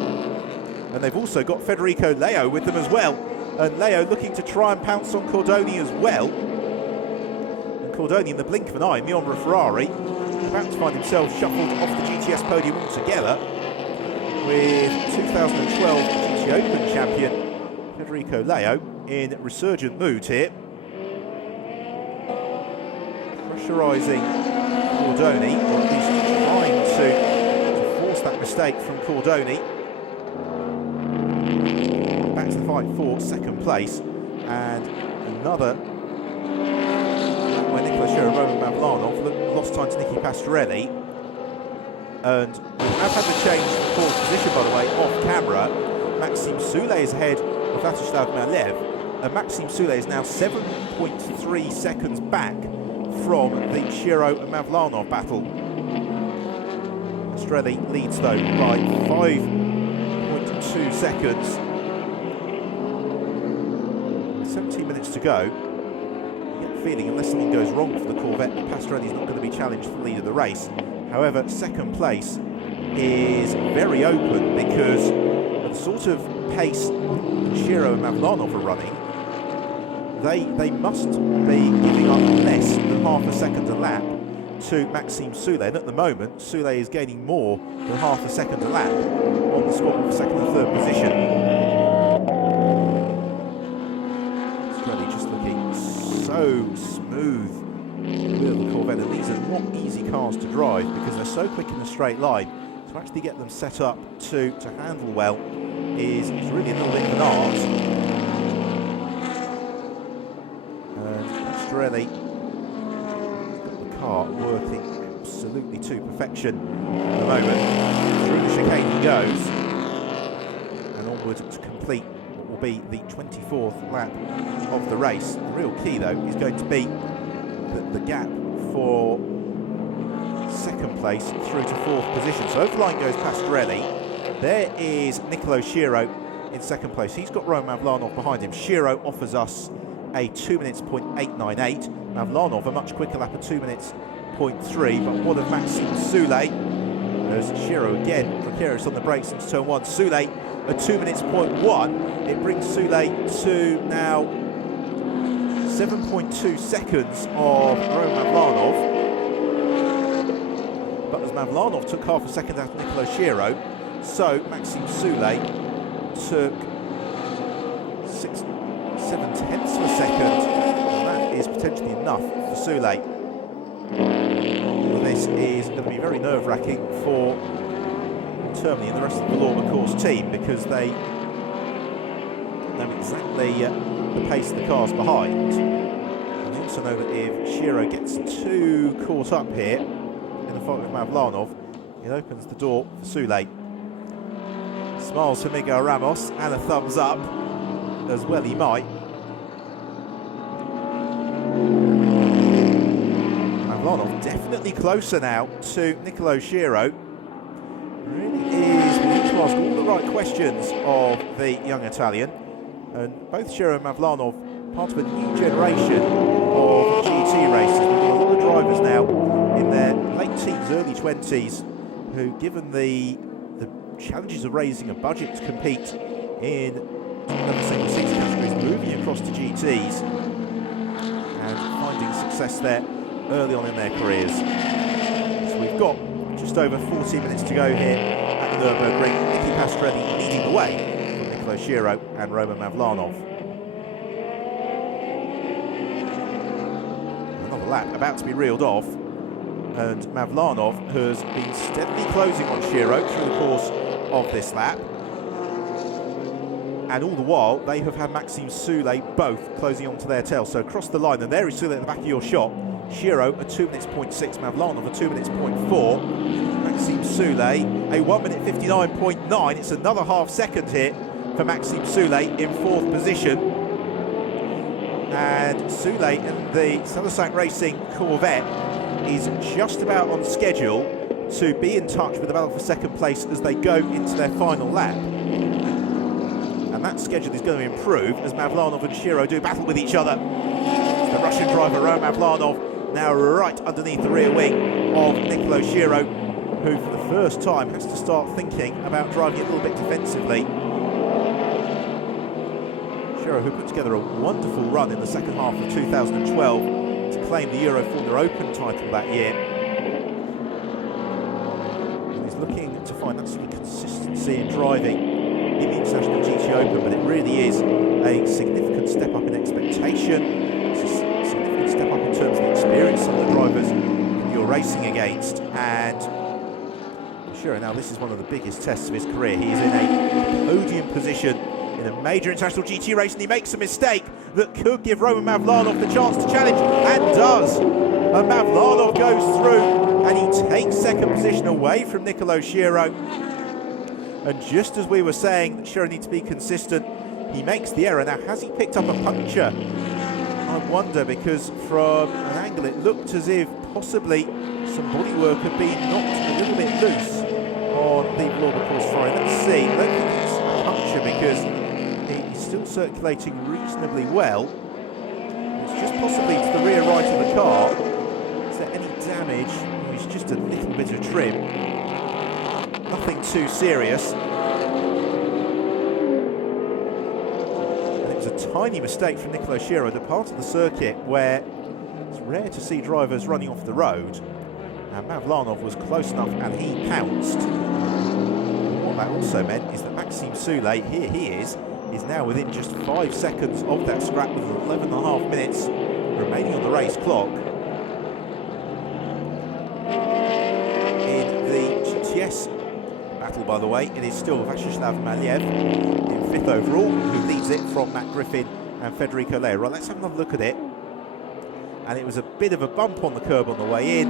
And they've also got Federico Leo with them as well, and Leo looking to try and pounce on Cordoni as well. And Cordoni, in the blink of an eye, Mionra Ferrari, about to find himself shuffled off the GTS podium altogether, with 2012 GT Open champion Federico Leo in resurgent mood here. Pressurising Cordoni, or at least trying to force that mistake from Cordoni. Back to the fight for second place, and another where Nicolo Shiro and Roman Mavlanov lost time to Nicky Pastorelli. And we have had the change to the fourth position, by the way, off camera. Maxime Soulé is ahead of Vasyslav Malev, and Maxime Soulé is now 7.3 seconds back from the Shiro and Mavlanov battle. Pastorelli leads though by 5.2 seconds. 17 minutes to go. You get the feeling, unless something goes wrong for the Corvette, that Pastorelli's not going to be challenged for the lead of the race. However, second place is very open because of the sort of pace Shiro and Mavlanov are running. They must be giving up less than half a second a lap to Maxime Soulé, and at the moment Soulé is gaining more than half a second a lap on the squad for second and third position. Strelly just looking so smooth with the Corvette, and these are not easy cars to drive because they're so quick in a straight line. To actually get them set up to handle well is really a little bit of an art. And Strelly got the car working absolutely to perfection at the moment. Through the chicane he goes, and onward to complete what will be the 24th lap of the race. The real key, though, is going to be the gap for second place through to fourth position. So over the line goes Pastorelli. There is Nicolo Schiro in second place. He's got Roman Mavlanov behind him. Schiro offers us a 2 minutes .898. Mavlanov a much quicker lap of 2 minutes .3. But what of Maxime Soulé? There's Schiro again, precarious on the brakes into turn one. Soulé a 2 minutes .1. It brings Soulé to now 7.2 seconds of Roman Mavlanov. But as Mavlanov took half a second out of Nicolo Schiro, so Maxime Soulé took 7/10 of a second, and that is potentially enough for Soulé. Well, this is going to be very nerve-wracking for Termini and the rest of the Law Course team, because they know exactly the pace of the cars behind. And they also know that if Schiro gets too caught up here in the fight with Mavlanov, it opens the door for Soulé. Smiles for Miguel Ramos and a thumbs up, as well he might. Mavlanov definitely closer now to Nicolo Schiro. Really is, we need to ask all the right questions of the young Italian. And both Schiro and Mavlanov part of a new generation of GT racers. We've got a lot of drivers now in their late teens, early 20s, who, given the challenges of raising a budget to compete in another single season categories, moving across to GTs and finding success there early on in their careers. So we've got just over 14 minutes to go here at the Nürburgring. Nicky Pastorelli leading the way from Nicolo Schiro and Roman Mavlanov. Another lap about to be reeled off, and Mavlanov has been steadily closing on Schiro through the course of this lap, and all the while they have had Maxime Soulé both closing onto their tail. So across the line, and there is Soulé at the back of your shot. Schiro a 2 minutes .6, Mavlanov a 2 minutes .4, Maxime Soulé a 1 minute 59.9. It's another half second here for Maxime Soulé in fourth position, and Soulé in the Saint Racing Corvette is just about on schedule to be in touch with the battle for second place as they go into their final lap. And that schedule is going to improve as Mavlanov and Schiro do battle with each other. It's the Russian driver Roman Mavlanov now right underneath the rear wing of Nicolo Schiro, who for the first time has to start thinking about driving a little bit defensively. Schiro, who put together a wonderful run in the second half of 2012 to claim the Euro Formula Open title that year. And he's looking to find that sort of consistency in driving in the International GT Open, but it really is a significant step up in expectation. It's a significant step up in terms of the experience of the drivers you're racing against. And sure, now this is one of the biggest tests of his career. He is in a podium position in a major international GT race, and he makes a mistake that could give Roman Mavlanov the chance to challenge, and does. And Mavlanov goes through, and he takes second position away from Nicolo Schiro. And just as we were saying that Schiro needs to be consistent, he makes the error. Now, has he picked up a puncture? I wonder, because from an angle it looked as if possibly some bodywork had been knocked a little bit loose on the Vlorba course Friday. Let's see. I don't think it's a puncture because he's still circulating reasonably well. It's just possibly to the rear right of the car. Is there any damage? It's just a little bit of trim. Nothing too serious. And it was a tiny mistake from Nicolo Schiro, the part of the circuit where it's rare to see drivers running off the road. And Mavlanov was close enough and he pounced. And what that also meant is that Maxime Soulé, here he is now within just 5 seconds of that scrap with 11.5 minutes remaining on the race clock. In the GTS battle, by the way, it is still Vyacheslav Maliev in 5th overall, who leads it from Matt Griffin and Federico Leo. Right, let's have another look at it. And it was a bit of a bump on the curb on the way in,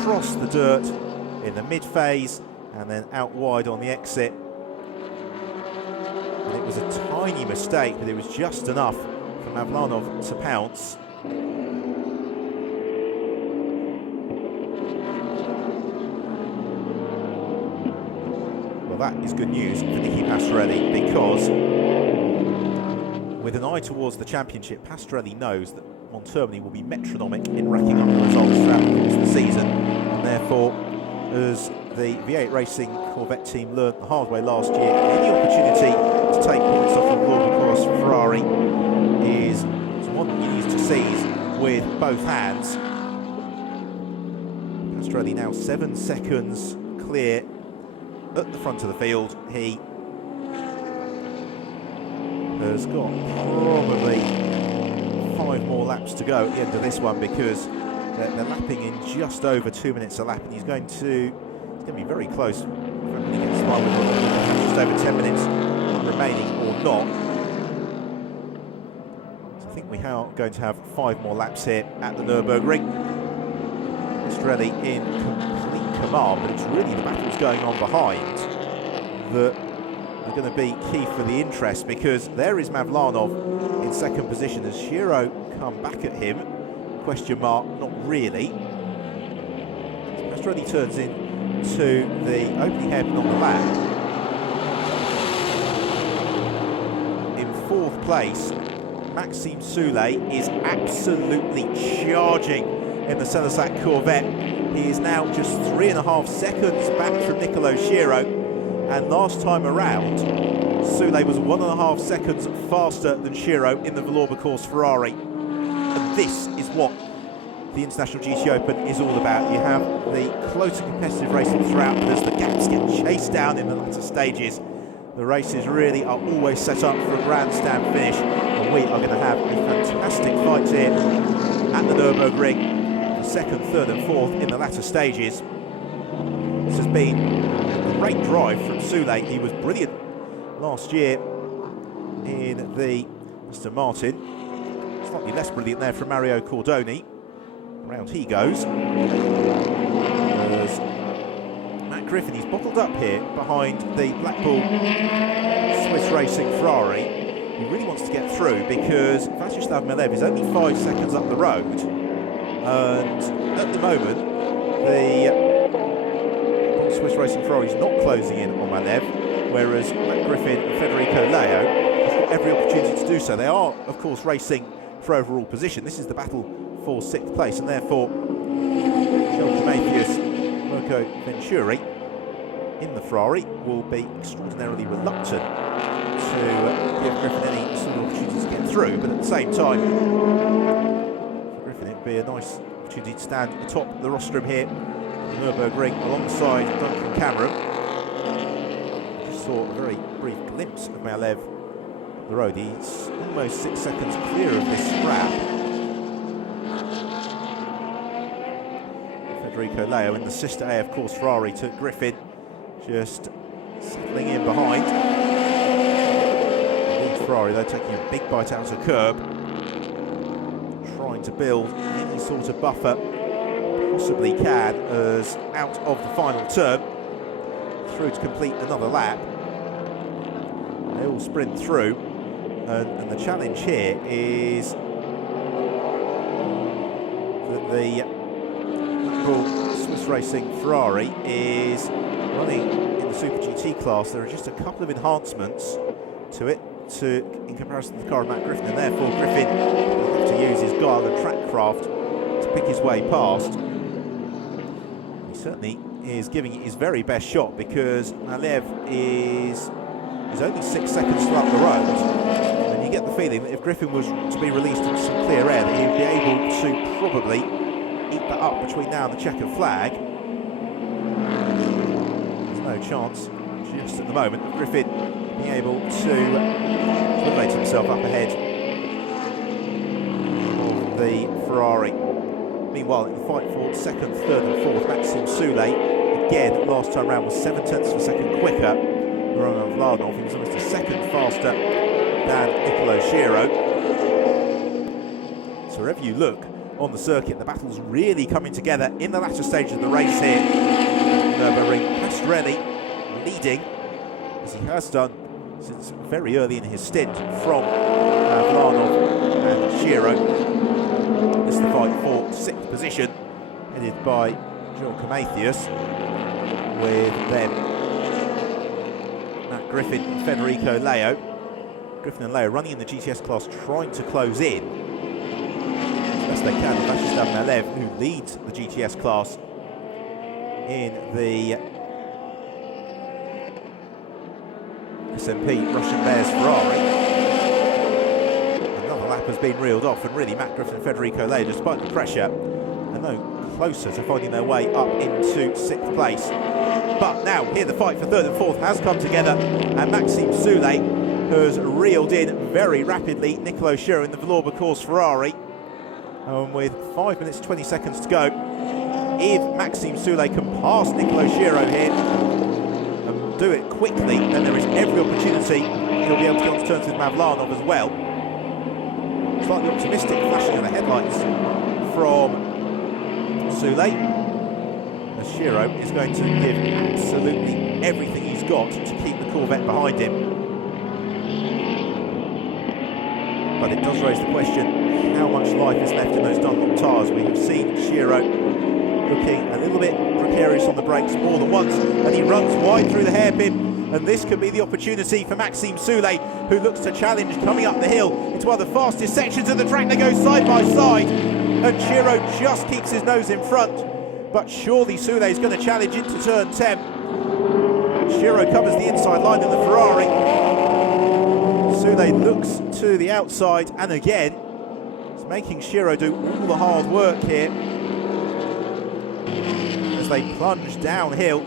across the dirt in the mid-phase, and then out wide on the exit. And it was a tiny mistake, but it was just enough for Mavlanov to pounce. Well, that is good news for Nicky Pastorelli, because with an eye towards the championship, Pastorelli knows that Monthermely will be metronomic in racking up the results throughout the course of the season, and therefore, as the V8 Racing Corvette team learnt the hard way last year, any opportunity to take points off of Lourdes Ferrari is one that you need to seize with both hands. Pastorelli now 7 seconds clear at the front of the field. He has got probably 5 more laps to go at the end of this one, because they're lapping in just over 2 minutes a lap, and he's going to be very close when he gets started with just over 10 minutes remaining or not. So I think we are going to have 5 more laps here at the Nürburgring. Pastorelli in complete command, but it's really the battles going on behind that are going to be key for the interest, because there is Mavlanov in 2nd position. As Shiro come back at him? Question mark, not really. Pastorelli turns in to the opening hairpin on the lap. In 4th place, Maxime Soulé is absolutely charging in the Celissac Corvette. He is now just 3.5 seconds back from Nicolo Shiro, and last time around, Soulé was 1.5 seconds faster than Shiro in the Valourbecourse Ferrari. And this is what the International GT Open is all about. You have the close and competitive racing throughout, but as the gaps get chased down in the latter stages, the races really are always set up for a grandstand finish, and we are going to have a fantastic fight here at the Nürburgring for 2nd, 3rd and 4th in the latter stages. This has been a great drive from Soulé. He was brilliant last year in the Aston Martin. Slightly less brilliant there from Mario Cordoni. Round he goes. As Matt Griffin, he's bottled up here behind the Black Bull Swiss Racing Ferrari. He really wants to get through, because Vyacheslav Maliev is only 5 seconds up the road, and at the moment the Swiss Racing Ferrari is not closing in on Maliev, whereas Matt Griffin and Federico Leo have got every opportunity to do so. They are, of course, racing for overall position. This is the battle for 6th place, and therefore Shelton Matthews, Mirko Venturi in the Ferrari will be extraordinarily reluctant to give Griffin any sort of opportunity to get through, but at the same time, for Griffin it would be a nice opportunity to stand atop the rostrum here at the Nürburgring alongside Duncan Cameron. Just saw a very brief glimpse of Maliev on the road. He's almost 6 seconds clear of this scrap. Federico Leo in the sister AF Course Ferrari to Griffin, just settling in behind. The lead Ferrari, though, taking a big bite out of curb, trying to build any sort of buffer possibly can, as out of the final turn, through to complete another lap. They all sprint through, and the challenge here is that the Swiss Racing Ferrari is running in the Super GT class. There are just a couple of enhancements to it in comparison to the car of Matt Griffin, and therefore Griffin will have to use his guile and track craft to pick his way past. He certainly is giving it his very best shot, because Maliev is only 6 seconds still up the road, and you get the feeling that if Griffin was to be released into some clear air, that he would be able to probably eat that up between now and the checkered flag. There's no chance, just at the moment, of Griffin being able to elevate himself up ahead of the Ferrari. Meanwhile, in the fight for second, third and fourth, Maxime Soulé, again, last time round was 7/10 of a second quicker. Roman Vladov, he was almost a second faster than Nicolo Schiro. So wherever you look on the circuit, the battle's really coming together in the latter stage of the race here. NURBURGRING, Pastorelli leading, as he has done since very early in his stint, from Vladov and Schiro. This is the fight for sixth position, headed by Joel Comathius, with them Matt Griffin and Federico Leo. Griffin and Leo running in the GTS class, trying to close in as best they can. Vashistan Malev, who leads the GTS class in the SMP Russian Bears Ferrari. Another lap has been reeled off, and really Matt Griffin and Federico Leo, despite the pressure, are no closer to finding their way up into sixth place. But now, here the fight for third and fourth has come together, and Maxime Soulé has reeled in very rapidly Nicolo Schiro in the Valour-Course Ferrari. And with 5 minutes 20 seconds to go, if Maxime Soulé can pass Nicolo Schiro here and do it quickly, then there is every opportunity he'll be able to get onto terms with Mavlanov as well. Slightly optimistic flashing of the headlights from Soulé, as Schiro is going to give absolutely everything he's got to keep the Corvette behind him. But it does raise the question, how much life is left in those Dunlop tyres? We have seen Schiro looking a little bit precarious on the brakes more than once, and he runs wide through the hairpin, and this could be the opportunity for Maxime Soulé, who looks to challenge coming up the hill into one of the fastest sections of the track. They go side by side, and Schiro just keeps his nose in front, but surely Soulé is going to challenge into turn 10. Schiro covers the inside line in the Ferrari. Soulé looks to the outside, and again, it's making Schiro do all the hard work here as they plunge downhill.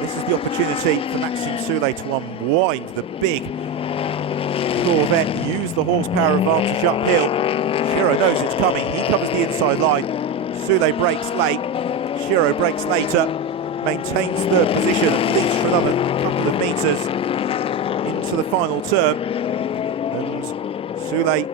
This is the opportunity for Maxime Soulé to unwind the big Corvette, use the horsepower advantage uphill. Schiro knows it's coming, he covers the inside line. Soulé brakes late, Schiro brakes later, maintains third position at least for another couple of metres into the final turn. And Soulé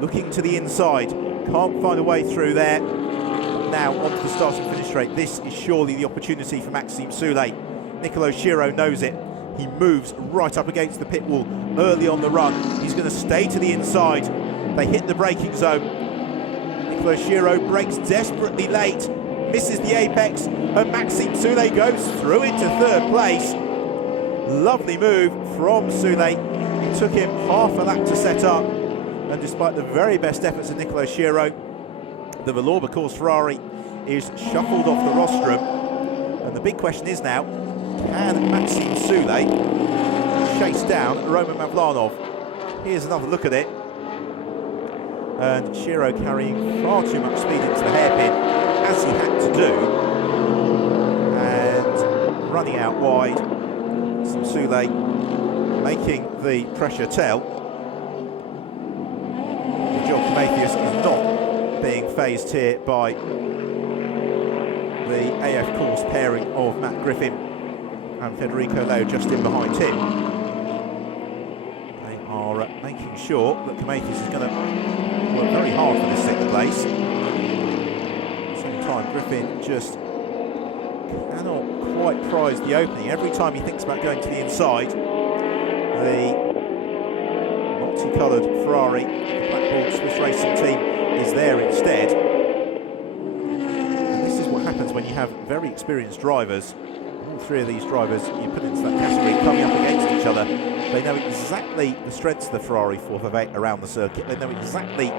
looking to the inside, can't find a way through there. But now onto the start and finish straight. This is surely the opportunity for Maxime Soulé. Nicolo Schiro knows it. He moves right up against the pit wall early on the run. He's going to stay to the inside. They hit the braking zone. Nicolo Schiro brakes desperately late, misses the apex, and Maxime Soulé goes through into third place. Lovely move from Soulé. It took him half a lap to set up, and despite the very best efforts of Nicolo Schiro, the Valour-Course Ferrari is shuffled off the rostrum. And the big question is now, can Maxime Soulé chase down Roman Mavlanov? Here's another look at it. And Schiro carrying far too much speed into the hairpin, as he had to do. And running out wide. Soulé making the pressure tell. Joel Comathius is not being phased here by the AF course pairing of Matt Griffin and Federico Leo just in behind him. They are making sure that Comathius is going to work very hard for this sixth place. At the same time, Griffin just cannot quite prize the opening. Every time he thinks about going to the inside, the multicoloured Ferrari, the Blackboard Swiss Racing team, is there instead. And this is what happens when you have very experienced drivers. All three of these drivers you put into that category coming up against each other. They know exactly the strengths of the Ferrari 458 around the circuit. They know exactly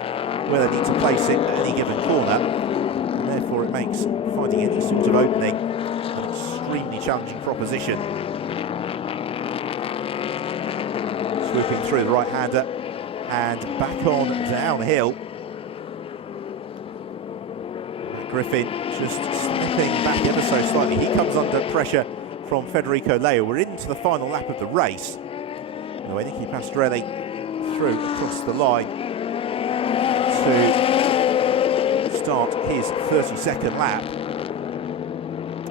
where they need to place it at any given corner. And therefore it makes finding any sort of opening an extremely challenging proposition. Swooping through the right-hander and back on downhill. Griffin just slipping back ever so slightly. He comes under pressure from Federico Leo. We're into the final lap of the race. Anyway, Nicky Pastorelli through across the line to start his 32nd lap.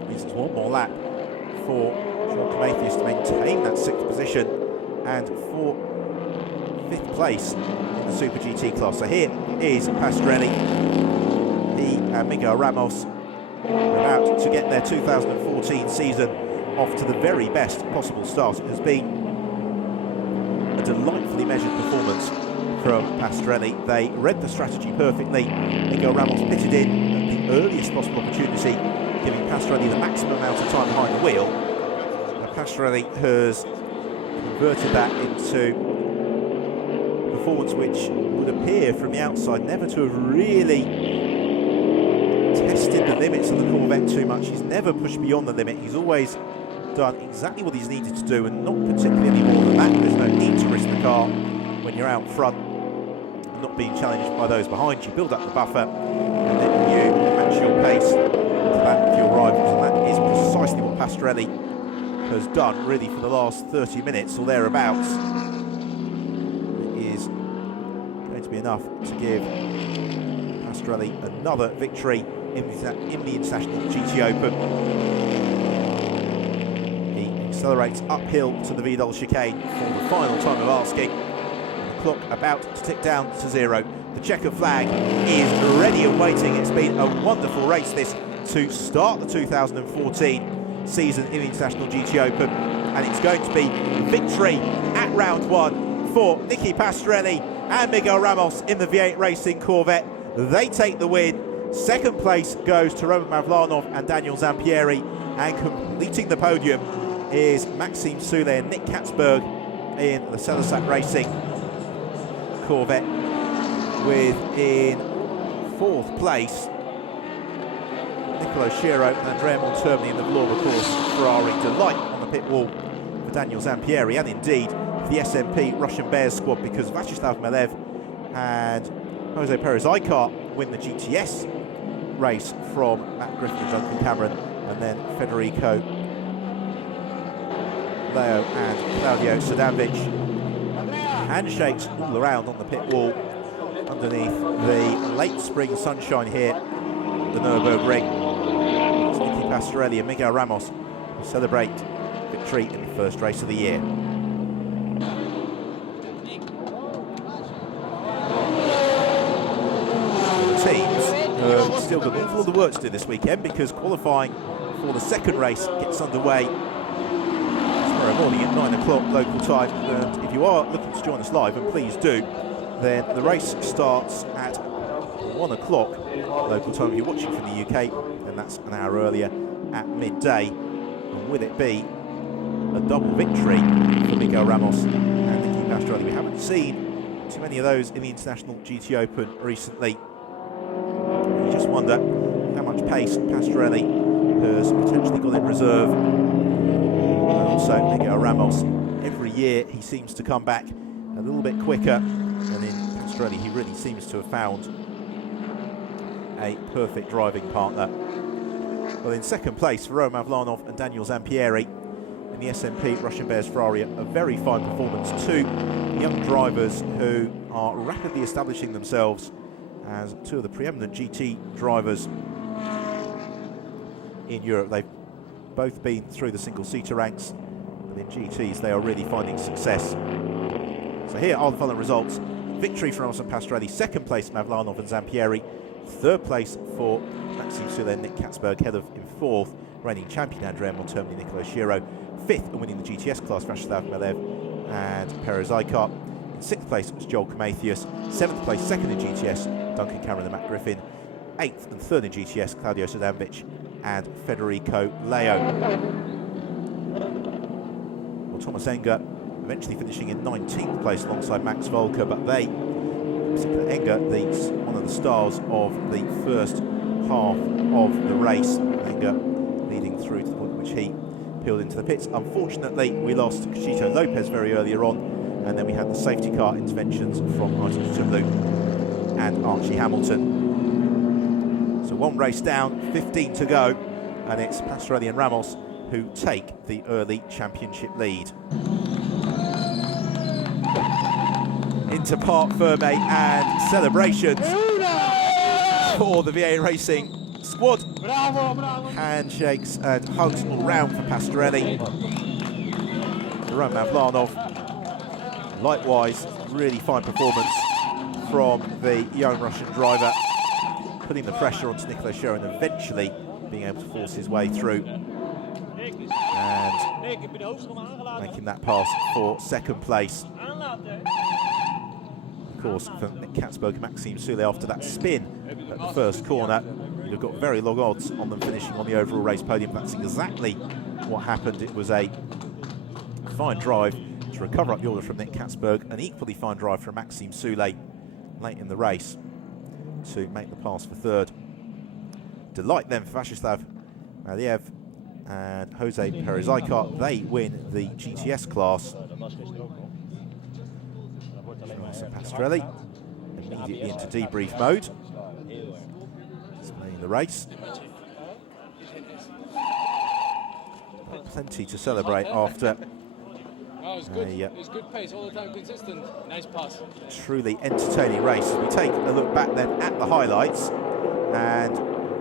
Means it's one more lap for Joel Comathius to maintain that 6th position and for 5th place in the Super GT class. So here is Pastorelli. He and Miguel Ramos are about to get their 2014 season off to the very best possible start. It has been a delightfully measured performance from Pastorelli. They read the strategy perfectly. Miguel Ramos pitted in at the earliest possible opportunity, giving Pastorelli the maximum amount of time behind the wheel. Pastorelli has converted that into a performance which would appear from the outside never to have really tested the limits of the Corvette too much. He's never pushed beyond the limit. He's always done exactly what he's needed to do, and not particularly any more than that. There's no need to risk the car when you're out front and not being challenged by those behind you. Build up the buffer and then you match your pace to that of your rivals, and that is precisely what Pastorelli has done really for the last 30 minutes or thereabouts. It is going to be enough to give Pastorelli another victory in the International GT Open. He accelerates uphill to the Vidal chicane for the final time of asking. The clock about to tick down to 0. The checkered flag is ready and waiting. It's been a wonderful race this to start the 2014 season in the International GT Open, and it's going to be victory at round 1 for Nicky Pastorelli and Miguel Ramos in the V8 Racing Corvette. They take the win. 2nd place goes to Roman Mavlanov and Daniel Zampieri, and completing the podium is Maxime Soulet and Nick Katzberg in the Celisac Racing Corvette, with in 4th place Nicolo Schiro and Andrea Montermini in the Vlora course Ferrari. Delight on the pit wall for Daniel Zampieri, and indeed the SMP Russian Bears squad, because Vyacheslav Malev and Jose Perez Icar win the GTS race from Matt Griffin and Duncan Cameron, and then Federico Leo and Claudio Sadanovic. Handshakes all around on the pit wall underneath the late spring sunshine here at the Nürburgring. It's Nicky Pastorelli and Miguel Ramos who celebrate victory in the first race of the year. Teams have still got all the work to do this weekend, because qualifying for the 2nd race gets underway tomorrow morning at 9 o'clock local time. And if you are looking to join us live, and please do, then the race starts at 1 o'clock local time. If you're watching from the UK, then that's an hour earlier at midday. And will it be a double victory for Miguel Ramos and Nicky Pastorelli? We haven't seen too many of those in the International GT Open recently. You just wonder how much pace Pastorelli has potentially got in reserve. And also Miguel Ramos, every year he seems to come back a little bit quicker, and in Pastorelli he really seems to have found a perfect driving partner. Well, in 2nd place for Roman Mavlanov and Daniel Zampieri in the SMP Russian Bears Ferrari, a very fine performance. 2 young drivers who are rapidly establishing themselves as 2 of the preeminent GT drivers in Europe. They've both been through the single-seater ranks, and in GTs they are really finding success. So here are the following results. Victory for Ramos and Pastorelli. 2nd place Mavlanov and Zampieri. 3rd place for Maxime Soulet and Nick Katzberg. Head of in 4th, reigning champion Andrea Montermini and Nicolo Schiro. 5th and winning the GTS class, Vyacheslav Malev and Perez Icar. In 6th place was Joel Comathius. 7th place, 2nd in GTS, Duncan Cameron and Matt Griffin. 8th and 3rd in GTS, Claudio Sadanovic and Federico Leo. Well, Thomas Enger eventually finishing in 19th place alongside Max Volker, but they, particularly Enger, one of the stars of the first half of the race. Enger leading through to the point at which he peeled into the pits. Unfortunately, we lost Chito Lopez very earlier on, and then we had the safety car interventions from Martin Tumlu and Archie Hamilton. So one race down, 15 to go, and it's Pastorelli and Ramos who take the early championship lead. Into Parc Ferme and celebrations for the VA Racing squad. Handshakes and hugs all round for Pastorelli. Roman Mavlanov, likewise, really fine performance from the young Russian driver, putting the pressure onto Nicolas Scherer and eventually being able to force his way through and making that pass for second place. Of course, for Nick Katzberg and Maxime Soule, after that spin at the first corner, you've got very long odds on them finishing on the overall race podium. That's exactly what happened. It was a fine drive to recover up the order from Nick Katzberg, an equally fine drive from Maxime Soule late in the race to make the pass for third. Delight then for Vyacheslav Maliev and Jose Perez-Icar. They win the GTS class. Pastorelli immediately into debrief mode, displaying the race. Plenty to celebrate after it was good pace, all the time consistent. Nice pass. Truly entertaining race. We take a look back then at the highlights, and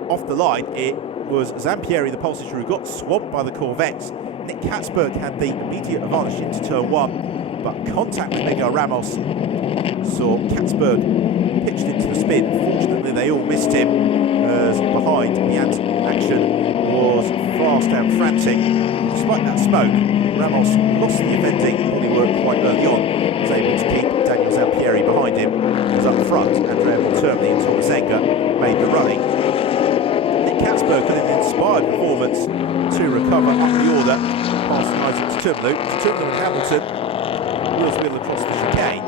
off the line it was Zampieri, the pole sitter, who got swamped by the Corvettes. Nick Katzberg had the immediate advantage into turn one, but contact with Miguel Ramos saw Katzberg pitched into the spin. Fortunately, they all missed him, as behind the action was fast and frantic. Despite that smoke, Ramos lost the offending bodywork quite early on, was able to keep Daniel Zampieri behind him, as up front, Andrea Montermini and Thomas Enger made the running. Nick Katzberg had an inspired performance to recover up the order, passing Isaac Tumlu and Hamilton, wheels wheel across the chicane.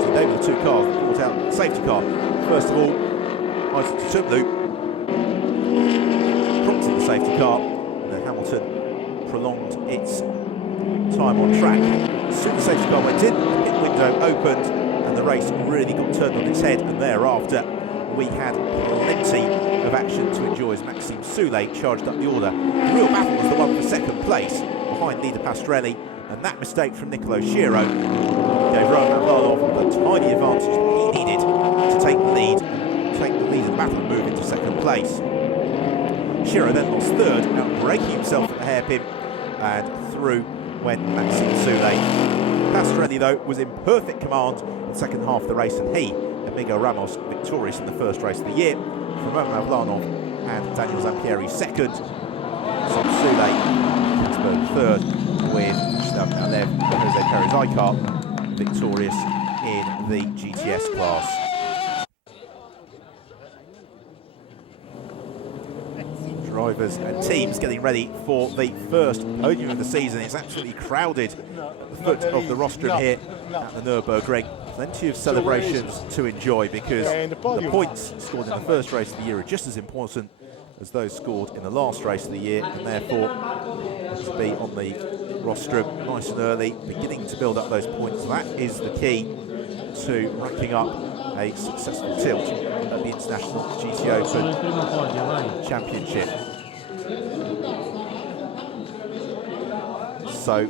So they were the two cars that brought out the safety car. First of all, Isaac Tumlu prompted the safety car, and then Hamilton prolonged its time on track. As soon as the safety car went in, the pit window opened and the race really got turned on its head, and thereafter we had plenty of action to enjoy as Maxime Soule charged up the order. The real battle was the one for second place behind leader Pastorelli, and that mistake from Nicolas Scherer gave Roman Mavlanov the tiny advantage that he needed to take the lead of the battle and move into second place. Scherer then lost third, outbreaking himself at the hairpin, and through went Maxime Soule. Pastorelli, though, was in perfect command in the second half of the race, and he and Miguel Ramos victorious in the first race of the year. From Roman Mavlanov and Daniel Zampieri second, Soule Katzberg third, with Vyacheslav Maliev and Jose Perez-Icar victorious in the GTS class. Drivers and teams getting ready for the first podium of the season. It's absolutely crowded at the foot of the rostrum here at the Nürburgring. Plenty of celebrations to enjoy, because the points scored in the first race of the year are just as important as those scored in the last race of the year, and therefore to be on the rostrum nice and early, beginning to build up those points. That is the key to racking up a successful tilt at the International GT Open Championship. So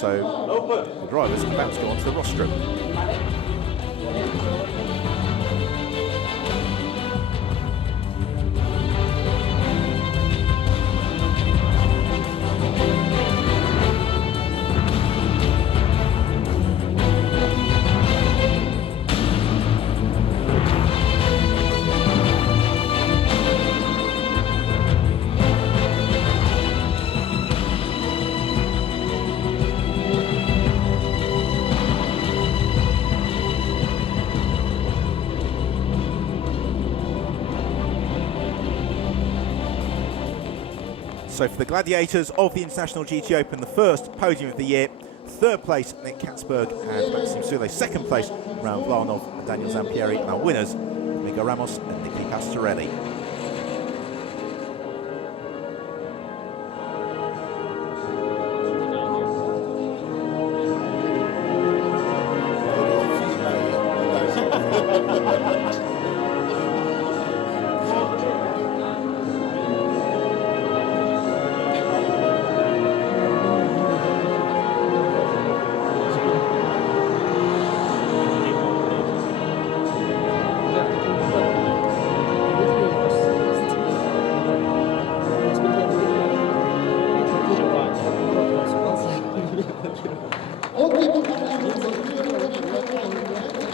the drivers are about to go onto the rostrum. So for the gladiators of the International GT Open, the first podium of the year, third place Nick Katzberg and Maxime Soule, second place Roman Mavlanov and Daniel Zampieri, and our winners Miguel Ramos and Nicky Pastorelli.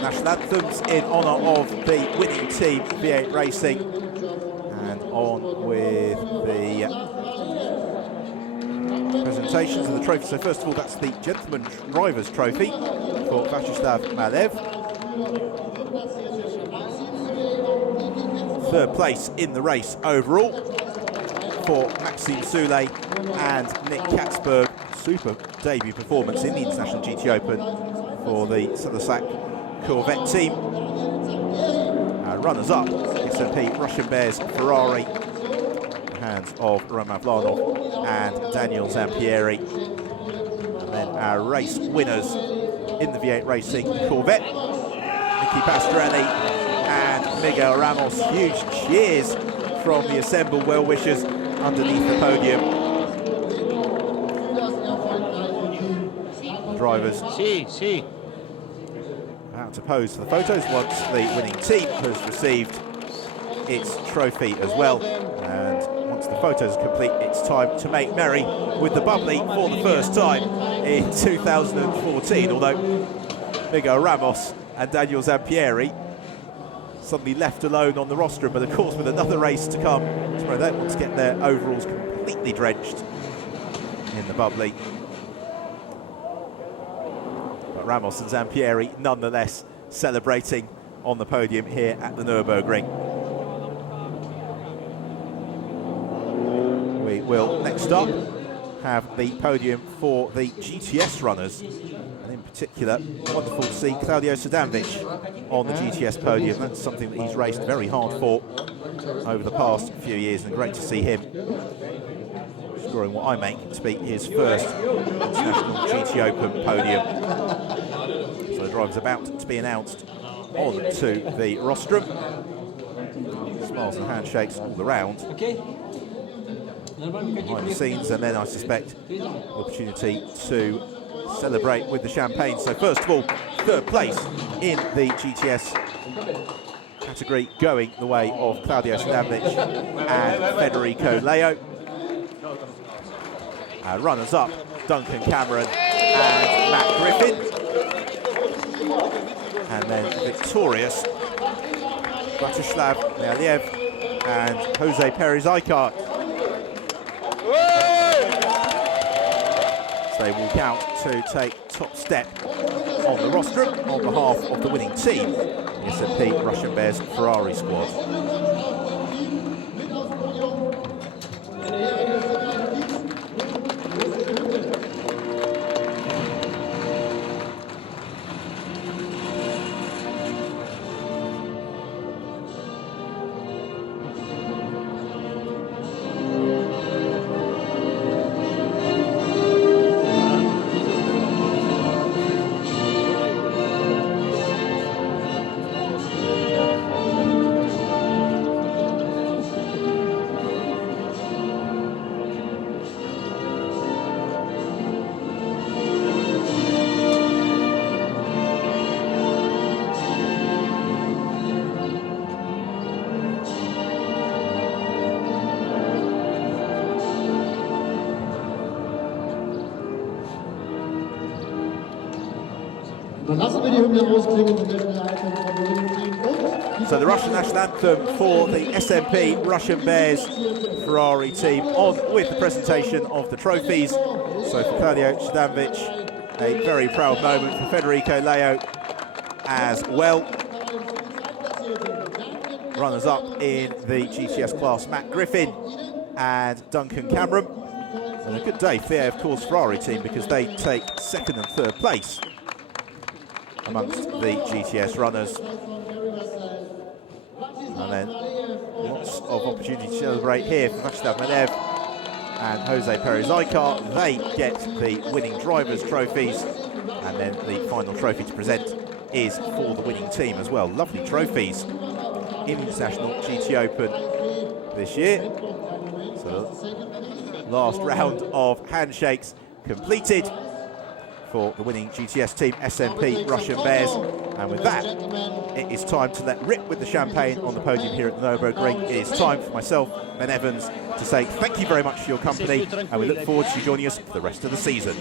national anthems in honour of the winning team, V8 Racing. And on with the presentations of the trophy. So first of all, that's the Gentleman Drivers Trophy for Vyacheslav Malev. Third place in the race overall for Maxime Soulet and Nick Katzberg. Super debut performance in the International GT Open for the Sodersack Corvette team. Runners-up, SMP Russian Bears Ferrari, hands of Roman Vlanov and Daniel Zampieri. And then our race winners in the V8 Racing Corvette, Nicky Pastorelli and Miguel Ramos. Huge cheers from the assembled well-wishers underneath the podium. Drivers out to pose for the photos once the winning team has received its trophy as well. And once the photos are complete, it's time to make merry with the bubbly for the first time in 2014, although Miguel Ramos and Daniel Zampieri suddenly left alone on the rostrum, but of course with another race to come tomorrow, they want to get their overalls completely drenched in the bubbly. But Ramos and Zampieri nonetheless celebrating on the podium here at the Nürburgring. We will next up have the podium for the GTS runners, and in particular wonderful to see Claudio Sadanovic on the GTS podium. That's something that he's raced very hard for over the past few years, and great to see him scoring what I make to be his first International GT Open podium. So the driver's about to be announced on to the rostrum. Smiles and handshakes all around behind the scenes, and then I suspect the opportunity to celebrate with the champagne. So first of all, third place in the GTS category going the way of Claudio Sadanovic and Federico Leo. Runners-up, Duncan Cameron and Matt Griffin. And then victorious, Vyacheslav Malev and Jose Perez-Icart. So they walk out to take top step on the rostrum on behalf of the winning team, the SMP Russian Bears Ferrari squad. So the Russian national anthem for the SMP Russian Bears Ferrari team, on with the presentation of the trophies. So for Claudio Sadanovic, a very proud moment, for Federico Leo as well. Runners-up in the GTS class, Matt Griffin and Duncan Cameron. And a good day for the, of course, Ferrari team, because they take second and third place amongst the GTS runners. And then lots of opportunity to celebrate here for Vyacheslav Malev and Jose Perez-Icart. They get the winning drivers' trophies, and then the final trophy to present is for the winning team as well. Lovely trophies in the International GT Open this year. So last round of handshakes completed for the winning GTS team, SMP Russian Bears. And with that, it is time to let rip with the champagne on the podium here at the Nürburgring. It is time for myself, Ben Evans, to say thank you very much for your company, and we look forward to you joining us for the rest of the season.